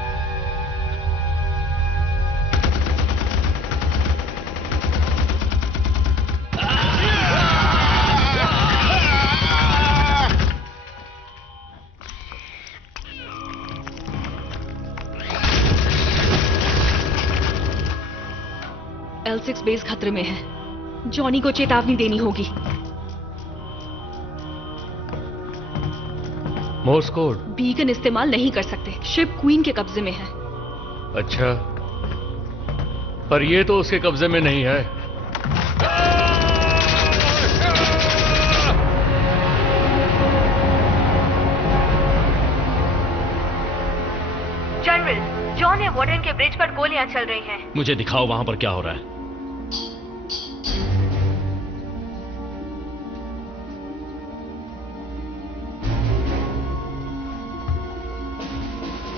L6 बेस खतरे में है। जॉनी को चेतावनी देनी होगी। Morse code. बीकन इस्तेमाल नहीं कर सकते, शिप क्वीन के कब्जे में है। अच्छा, पर ये तो उसके कब्जे में नहीं है। जनरल, जॉन ए वार्डन के ब्रिज पर गोलियां चल रही हैं। मुझे दिखाओ वहां पर क्या हो रहा है।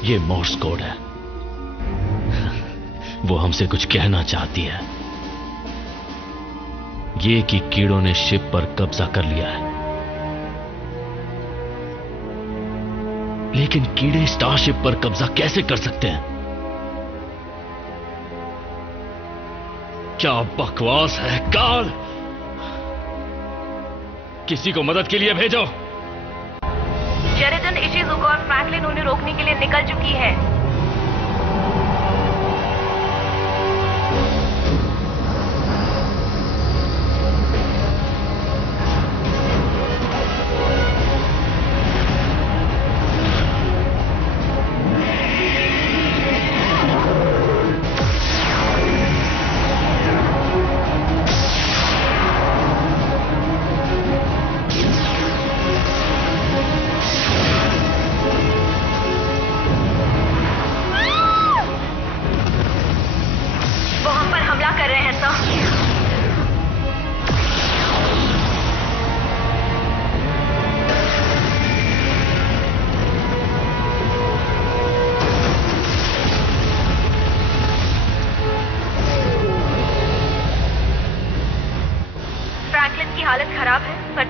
ये मोर्स कोड है। वो हमसे कुछ कहना चाहती है। ये कि कीड़ों ने शिप पर कब्जा कर लिया है। लेकिन कीड़े स्टारशिप पर कब्जा कैसे कर सकते हैं? क्या बकवास है कार्ल। किसी को मदद के लिए भेजो। शेरिडन, इशिज़ुका और फ्रैंकलिन उन्हें रोकने के लिए निकल चुकी है।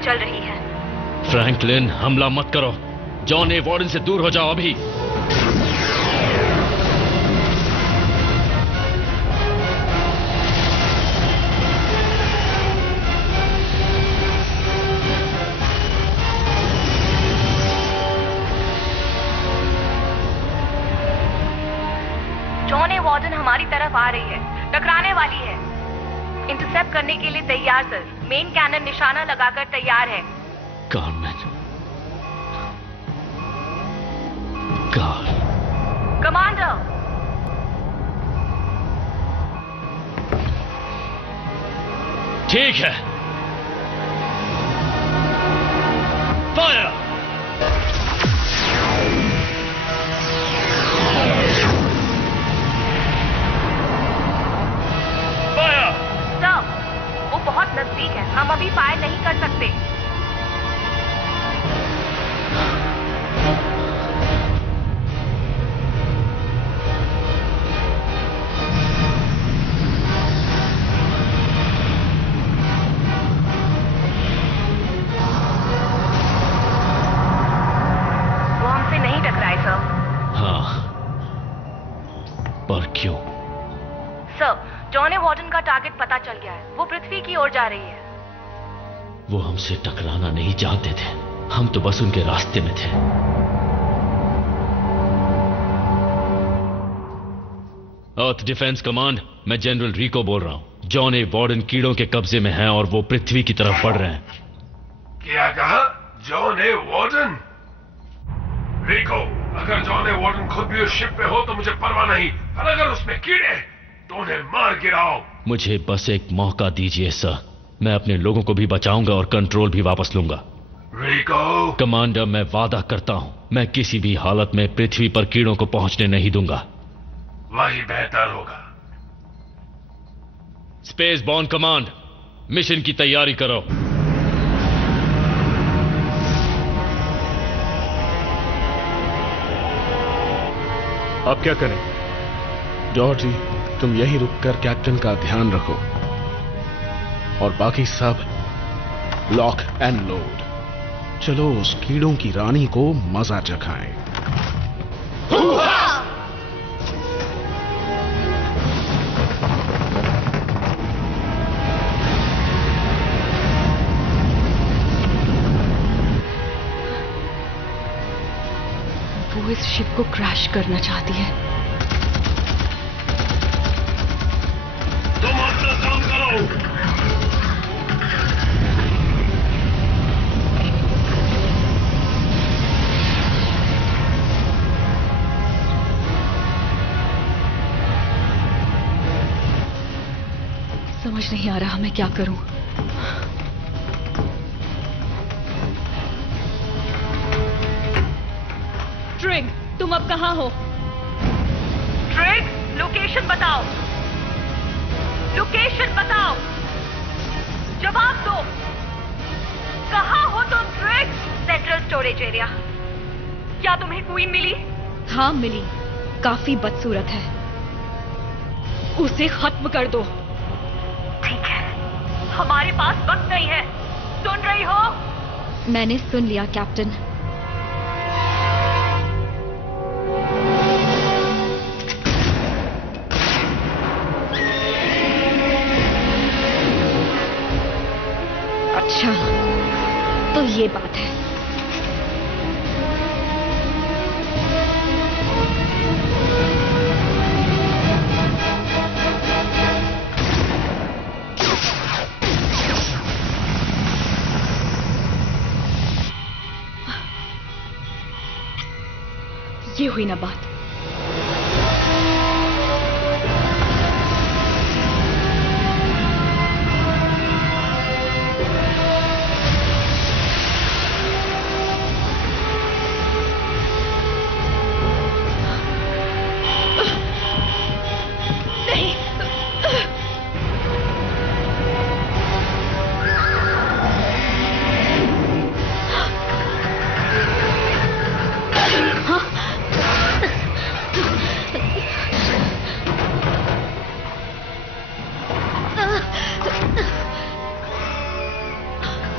चल रही है। फ्रैंकलिन, हमला मत करो। जॉन ए वार्डन से दूर हो जाओ अभी। जॉन ए वार्डन हमारी तरफ आ रही है, टकराने वाली है। इंटरसेप्ट करने के लिए तैयार सर। मेन कैनन निशाना लगाकर तैयार है। कमांडर, ठीक है। फायर। बहुत नजदीक है, हम अभी फायर नहीं कर सकते। वो हमसे नहीं टकराए सर। हाँ, पर क्यों? सर, जॉन ए वार्डन का टारगेट पता चल गया है। वो पृथ्वी की ओर जा रही है। वो हमसे टकराना नहीं चाहते थे, हम तो बस उनके रास्ते में थे। अर्थ डिफेंस कमांड, मैं जनरल रिको बोल रहा हूं। जॉन ए वार्डन कीड़ों के कब्जे में हैं और वो पृथ्वी की तरफ बढ़ रहे हैं। क्या कहा? John A warden? रिको, अगर जॉन ए वार्डन खुद भी उस शिप पे हो तो मुझे परवाह नहीं, और अगर उसमें कीड़े तो उन्हें मार गिराओ। मुझे बस एक मौका दीजिए सर। मैं अपने लोगों को भी बचाऊंगा और कंट्रोल भी वापस लूंगा। रिको। कमांडर, मैं वादा करता हूं, मैं किसी भी हालत में पृथ्वी पर कीड़ों को पहुंचने नहीं दूंगा। वही बेहतर होगा। स्पेस बॉर्न कमांड, मिशन की तैयारी करो। अब क्या करें? जॉर्जी, तुम यही रुककर कैप्टन का ध्यान रखो और बाकी सब लॉक एंड लोड। चलो उस कीड़ों की रानी को मजा चखाएं। वो इस शिप को क्रैश करना चाहती है। तुम अपना समझ नहीं आ रहा मैं क्या करूं। ट्रिग, तुम अब कहां हो? ट्रिग, लोकेशन बताओ। लोकेशन बताओ। जवाब दो। कहां हो तुम ट्रिग? Central storage area. क्या तुम्हें क्वीन मिली? हाँ मिली, काफी बदसूरत है, उसे खत्म कर दो। ठीक है, हमारे पास वक्त नहीं है, सुन रही हो? मैंने सुन लिया कैप्टन। अच्छा, तो ये बात है। ये हुई ना बात।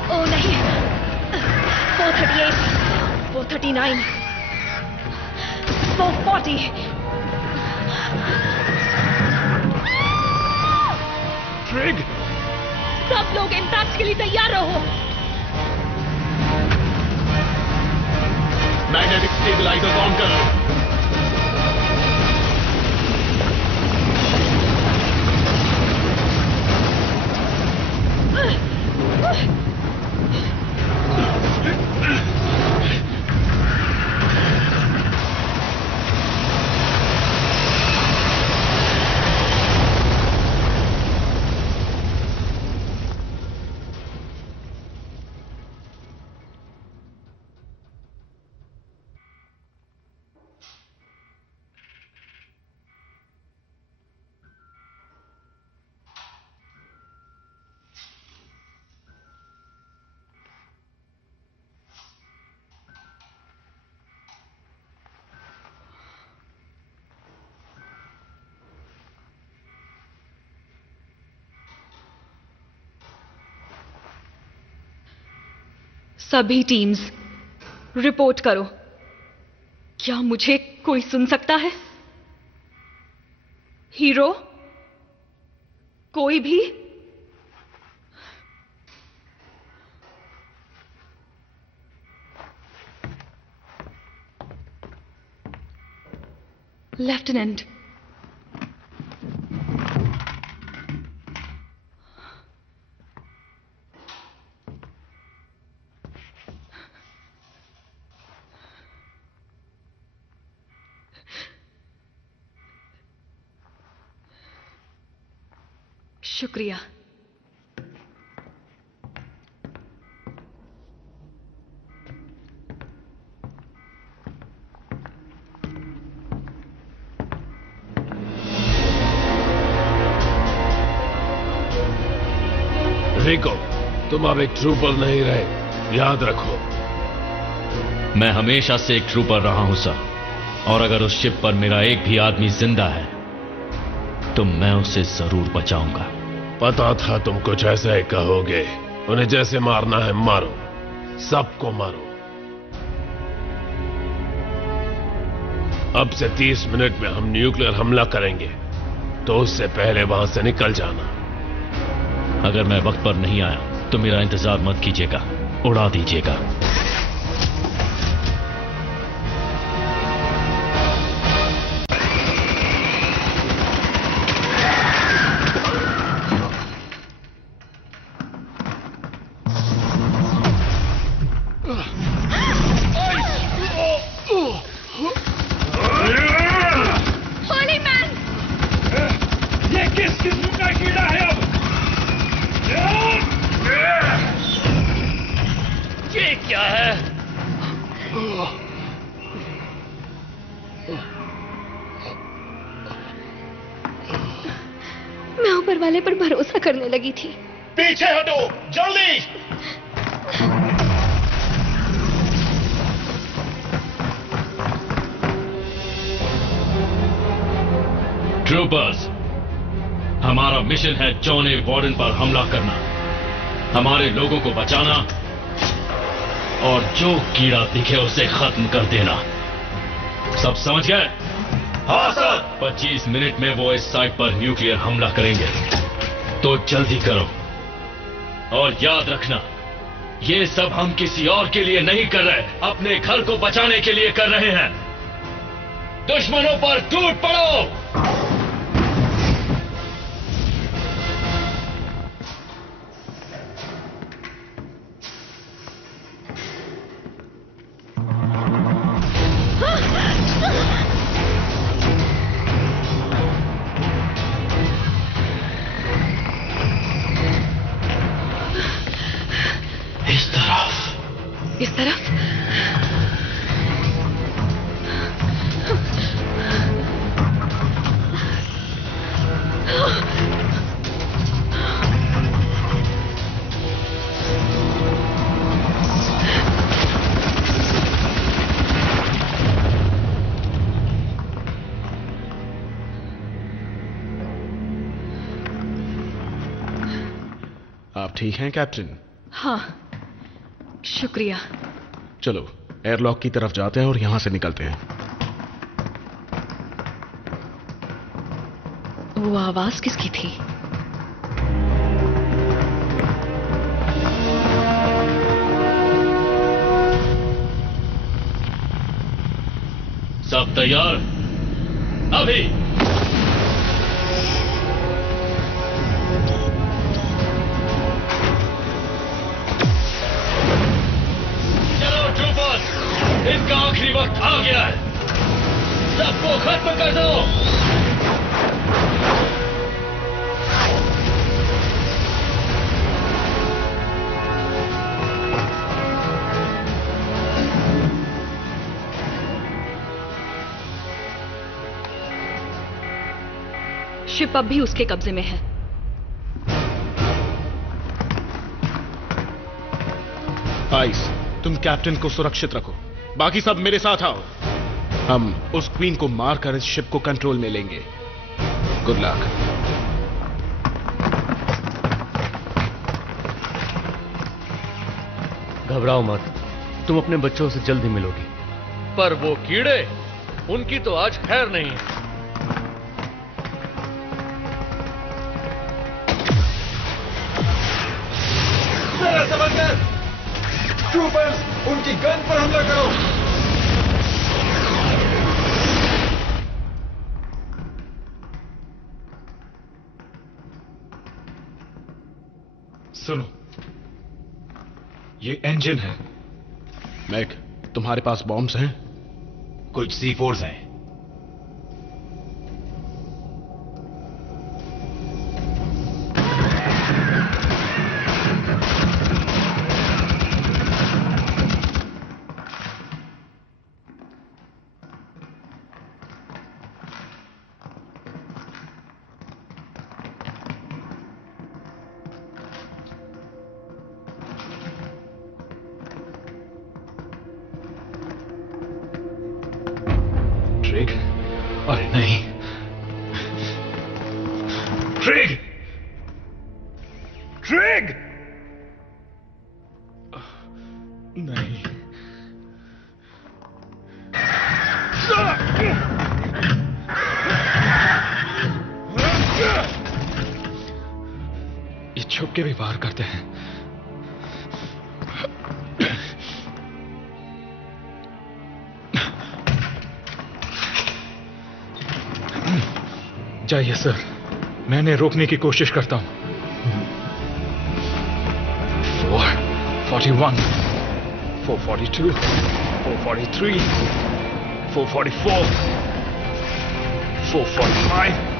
ओ नहीं, 438, 439, 440। ट्रिग, सब लोग इम्पैक्ट के लिए तैयार रहो। मैग्नेटिक स्टेबलाइजर ऑन करो। सभी टीम्स रिपोर्ट करो। क्या मुझे कोई सुन सकता है? हीरो, कोई भी? लेफ्टिनेंट, शुक्रिया। रिको, तुम अब एक ट्रूपर नहीं रहे, याद रखो। मैं हमेशा से एक ट्रूपर रहा हूं सर, और अगर उस शिप पर मेरा एक भी आदमी जिंदा है तो मैं उसे जरूर बचाऊंगा। पता था तुम कुछ ऐसा ही कहोगे। उन्हें जैसे मारना है मारो, सबको मारो। अब से 30 मिनट में हम न्यूक्लियर हमला करेंगे, तो उससे पहले वहां से निकल जाना। अगर मैं वक्त पर नहीं आया तो मेरा इंतजार मत कीजिएगा, उड़ा दीजिएगा। ये किस किस्म का कीड़ा है? अब ऊपर वाले पर भरोसा करने लगी थी। पीछे हटो जल्दी। ट्रूपर्स, हमारा मिशन है जॉन ए वार्डन पर हमला करना, हमारे लोगों को बचाना और जो कीड़ा दिखे उसे खत्म कर देना। सब समझ गए? हाँ सर। 25 मिनट में वो इस साइट पर न्यूक्लियर हमला करेंगे, तो जल्दी करो। और याद रखना, ये सब हम किसी और के लिए नहीं कर रहे, अपने घर को बचाने के लिए कर रहे हैं। दुश्मनों पर टूट पड़ो। इस तरफ। आप ठीक हैं कैप्टन? हाँ, शुक्रिया। चलो एयरलॉक की तरफ जाते हैं और यहां से निकलते हैं। वो आवाज किसकी थी? सब तैयार? अभी। इनका आखिरी वक्त आ गया है, सबको खत्म कर दो। शिप अब भी उसके कब्जे में है। आइस, तुम कैप्टन को सुरक्षित रखो, बाकी सब मेरे साथ आओ। हम उस क्वीन को मारकर इस शिप को कंट्रोल में लेंगे। Good luck. घबराओ मत, तुम अपने बच्चों से जल्दी मिलोगी। पर वो कीड़े, उनकी तो आज खैर नहीं है। ट्रूपर्स, उनकी गन पर हमला करो। सुनो, ये इंजन है। मैक, तुम्हारे पास बॉम्ब्स हैं? कुछ C4s हैं। अरे नहीं, ट्रिग! ट्रिग! नहीं। ये छुप के भी वार करते हैं। जाइए सर, मैंने रोकने की कोशिश करता हूं। 441, 442, 443, 444, 445.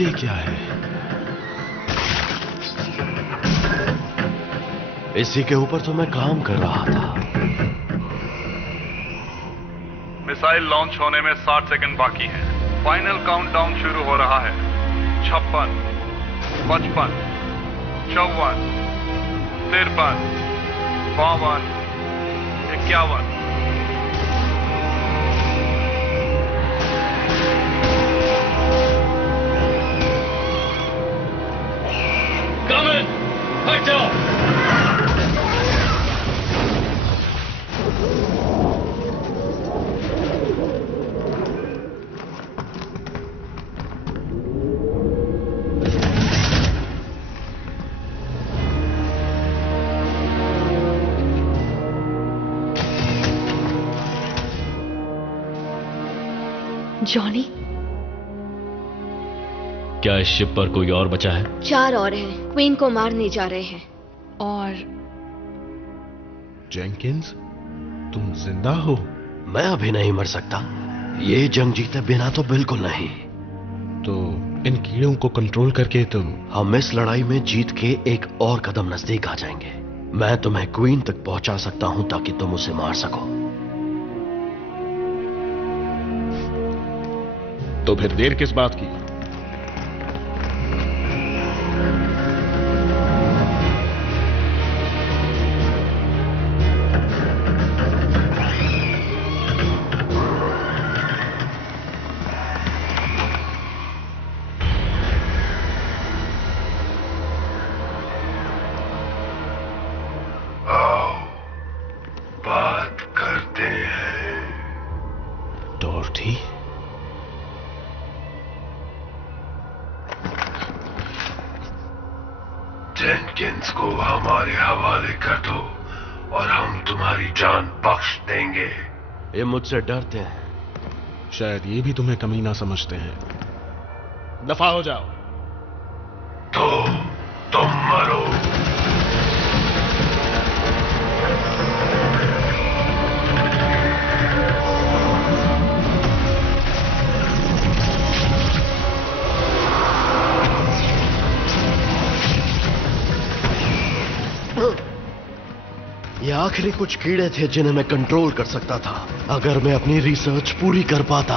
ये क्या है? इसी के ऊपर तो मैं काम कर रहा था। मिसाइल लॉन्च होने में 60 सेकंड बाकी हैं। फाइनल काउंटडाउन शुरू हो रहा है। 56, 55, 54, 53, 52, 51। कमेंट, हट जाओ। जॉनी, क्या इस शिप पर कोई और बचा है? 4 और हैं। क्वीन को मारने जा रहे हैं। और जेंकिंस, तुम जिंदा हो? मैं अभी नहीं मर सकता। ये जंग जीते बिना तो बिल्कुल नहीं। तो इन कीड़ों को कंट्रोल करके हम इस लड़ाई में जीत के एक और कदम नजदीक आ जाएंगे। मैं तुम्हें क्वीन तक पहुंचा सकता हूं ताकि तुम उसे मार सको। तो फिर देर किस बात की? बात करते हैं। डॉर्थी, जेनकिंस को हमारे हवाले कर दो और हम तुम्हारी जान बख्श देंगे। ये मुझसे डरते हैं। शायद ये भी तुम्हें कमीना समझते हैं। दफा हो जाओ। तो तुम मरो। ये आखिरी कुछ कीड़े थे जिन्हें मैं कंट्रोल कर सकता था अगर मैं अपनी रिसर्च पूरी कर पाता।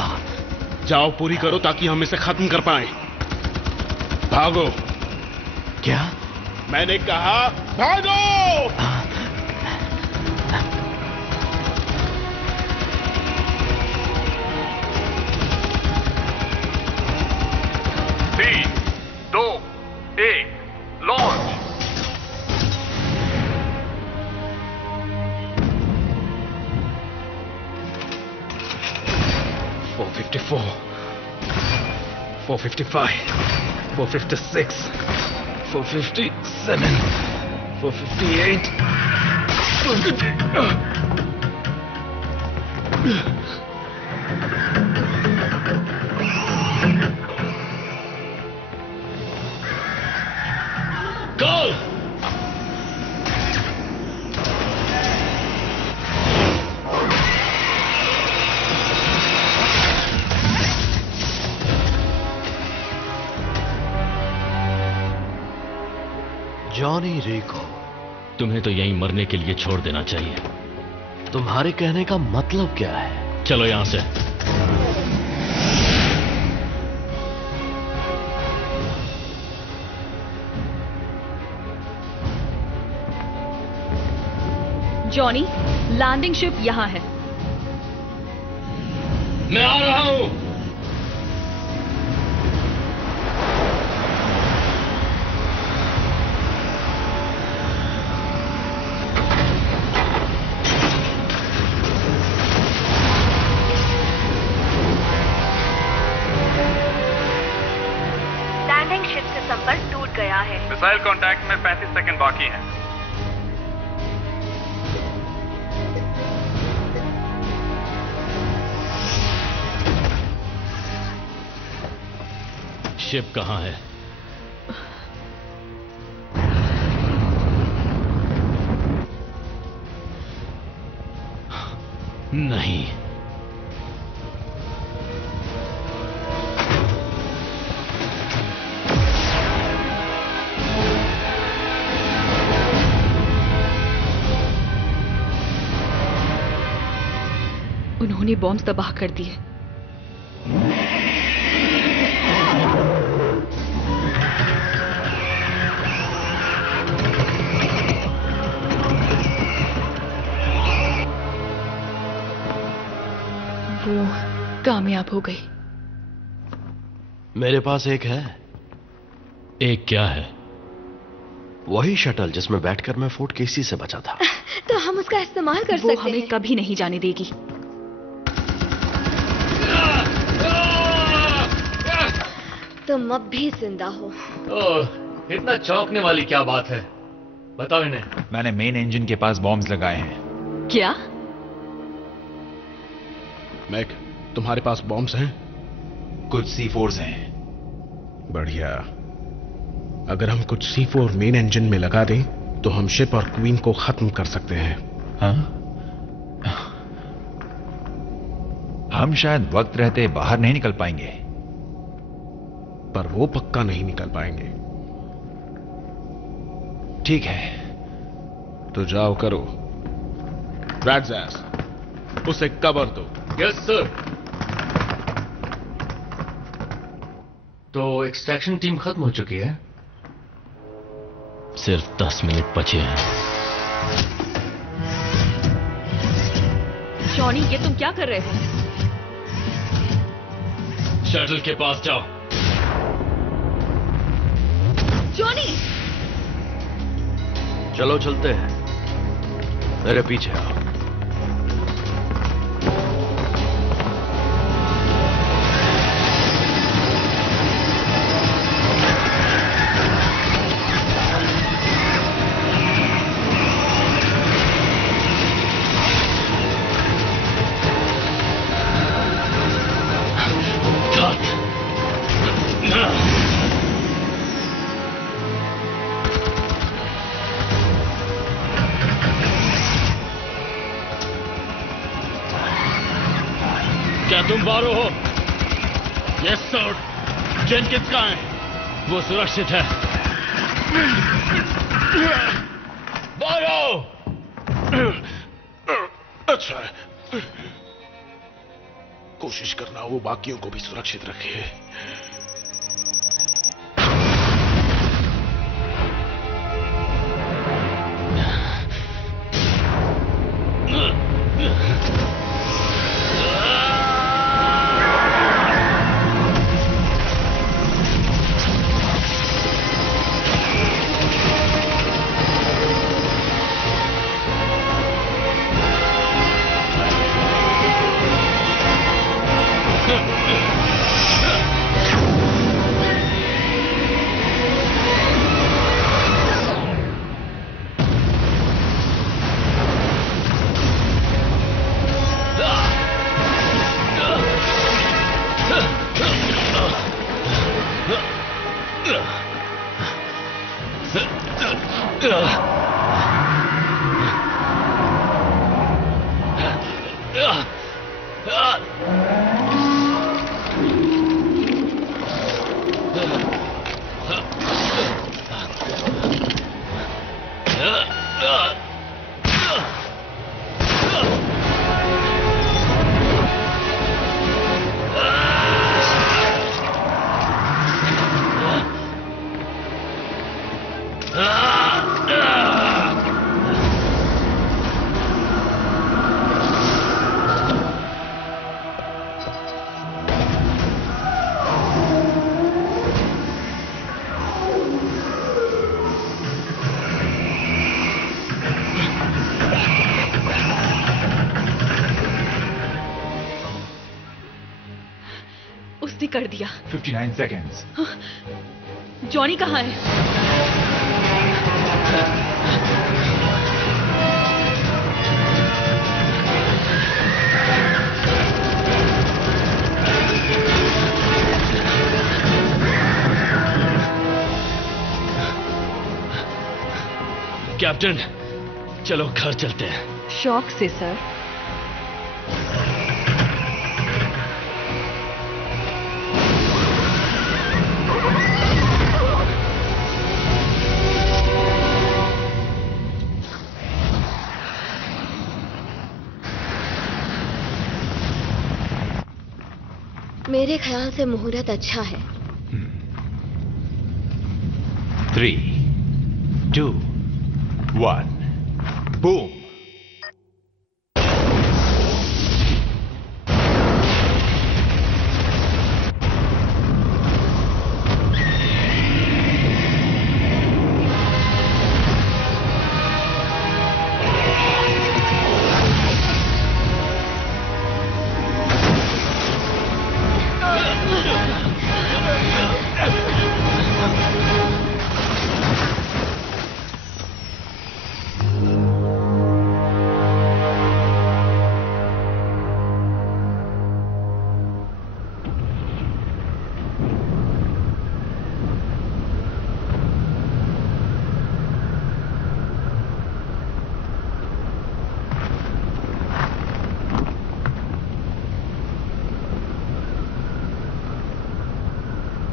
जाओ, पूरी करो ताकि हम इसे खत्म कर पाए। भागो। क्या? मैंने कहा भागो। 3, 2, 1, लॉन्च। $454, $455, $456, $457, $458. Go! जॉनी रिको, तुम्हें तो यहीं मरने के लिए छोड़ देना चाहिए। तुम्हारे कहने का मतलब क्या है? चलो यहां से। जॉनी, लैंडिंग शिप यहां है। मैं आ रहा हूं। लैंडिंग शिप से संपर्क टूट गया है। मिसाइल कांटेक्ट में 35 सेकंड बाकी हैं। शिप कहां है? नहीं, उन्होंने बॉम्ब तबाह कर दिए। वो कामयाब हो गई। मेरे पास एक है। एक क्या है? वही शटल जिसमें बैठकर मैं फोर्ट केसी से बचा था। तो हम उसका इस्तेमाल कर सकते हैं। वो हमें कभी नहीं जाने देगी। तुम अब भी जिंदा हो। ओह, इतना चौंकने वाली क्या बात है? बताओ इन्हें। मैंने मेन इंजन के पास बॉम्ब्स लगाए हैं। क्या? मैक, तुम्हारे पास बॉम्ब्स हैं? कुछ C4s हैं। बढ़िया। अगर हम कुछ C4 मेन इंजन में लगा दें तो हम शिप और क्वीन को खत्म कर सकते हैं। हाँ? हम शायद वक्त रहते बाहर नहीं निकल पाएंगे, पर वो पक्का नहीं निकल पाएंगे। ठीक है, तो जाओ करो। रैट्स, उसे कवर दो। Yes sir. तो एक्सट्रैक्शन टीम खत्म हो चुकी है। सिर्फ 10 मिनट बचे हैं। जॉनी, ये तुम क्या कर रहे हो? शटल के पास जाओ। जॉनी! चलो चलते हैं, मेरे पीछे आओ। क्या तुम बारो हो? Yes sir. जेनकिंस कहाँ है? वो सुरक्षित है। बारो! अच्छा, कोशिश करना वो बाकियों को भी सुरक्षित रखे। उसने कर दिया। 59 seconds। जॉनी कहाँ है? कैप्टन, चलो घर चलते हैं। शौक से सर। मेरे ख्याल से मुहूर्त अच्छा है। 3, 2, 1, बूम।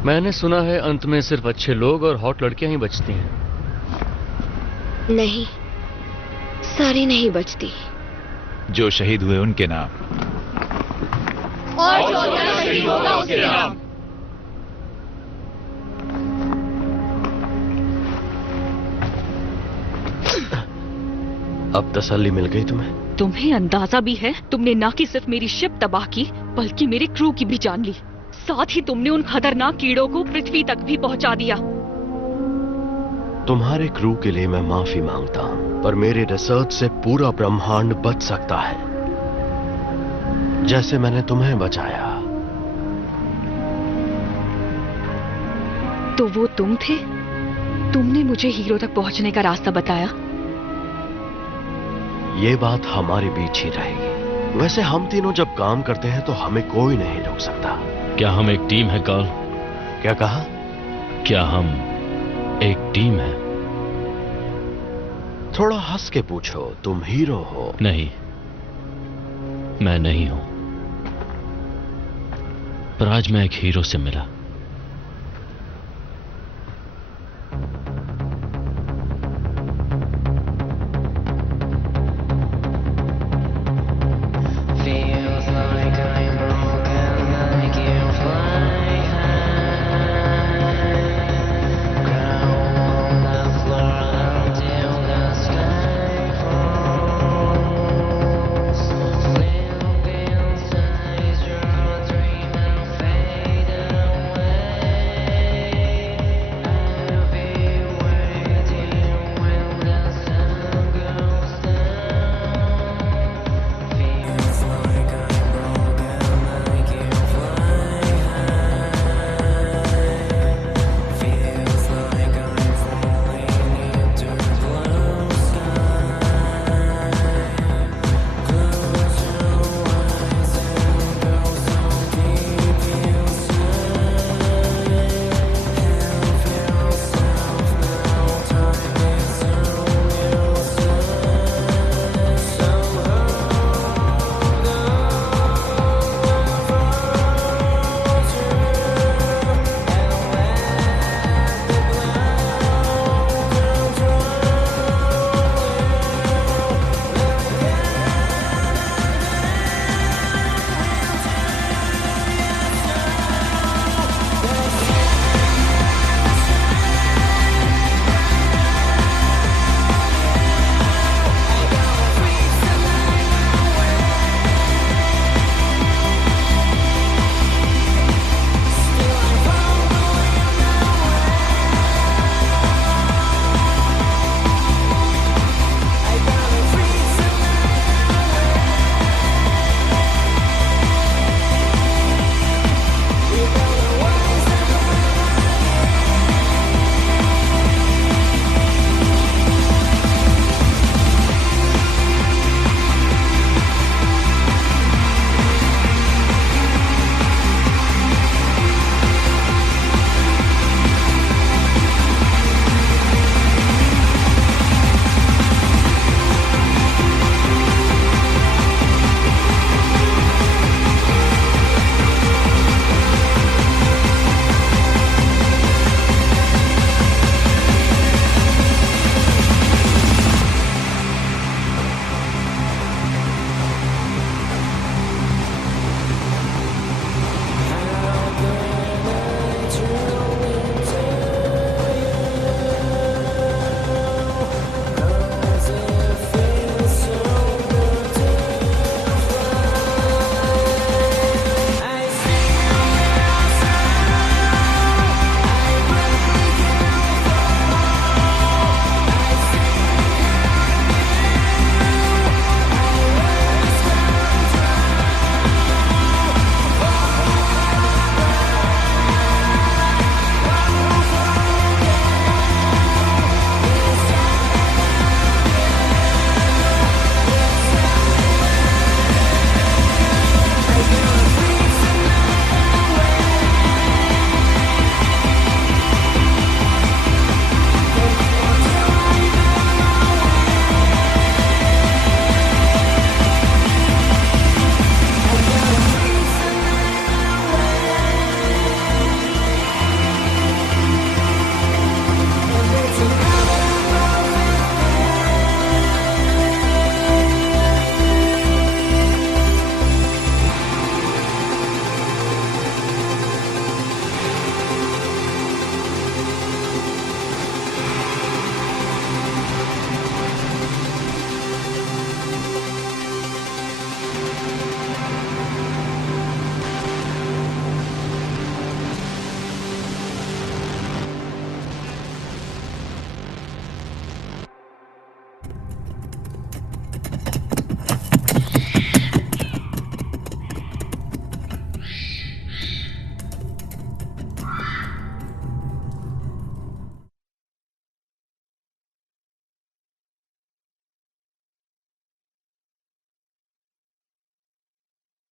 मैंने सुना है अंत में सिर्फ अच्छे लोग और हॉट लड़कियां ही बचती हैं। नहीं, सारी नहीं बचती। जो शहीद हुए उनके नाम। और जो शहीद होगा उसके नाम। अब तसल्ली मिल गई तुम्हें? तुम्हें अंदाजा भी है? तुमने ना कि सिर्फ मेरी शिप तबाह की, बल्कि मेरे क्रू की भी जान ली। साथ ही तुमने उन खतरनाक कीड़ों को पृथ्वी तक भी पहुंचा दिया। तुम्हारे क्रू के लिए मैं माफी मांगता हूं, पर मेरे रिसर्च से पूरा ब्रह्मांड बच सकता है, जैसे मैंने तुम्हें बचाया। तो वो तुम थे? तुमने मुझे हीरो तक पहुंचने का रास्ता बताया? ये बात हमारे बीच ही रहेगी। वैसे हम तीनों जब काम करते हैं तो हमें कोई नहीं रोक सकता। क्या हम एक टीम है कार्ल? क्या कहा? क्या हम एक टीम है? थोड़ा हंस के पूछो, तुम हीरो हो? नहीं, मैं नहीं हूं, पर आज मैं एक हीरो से मिला।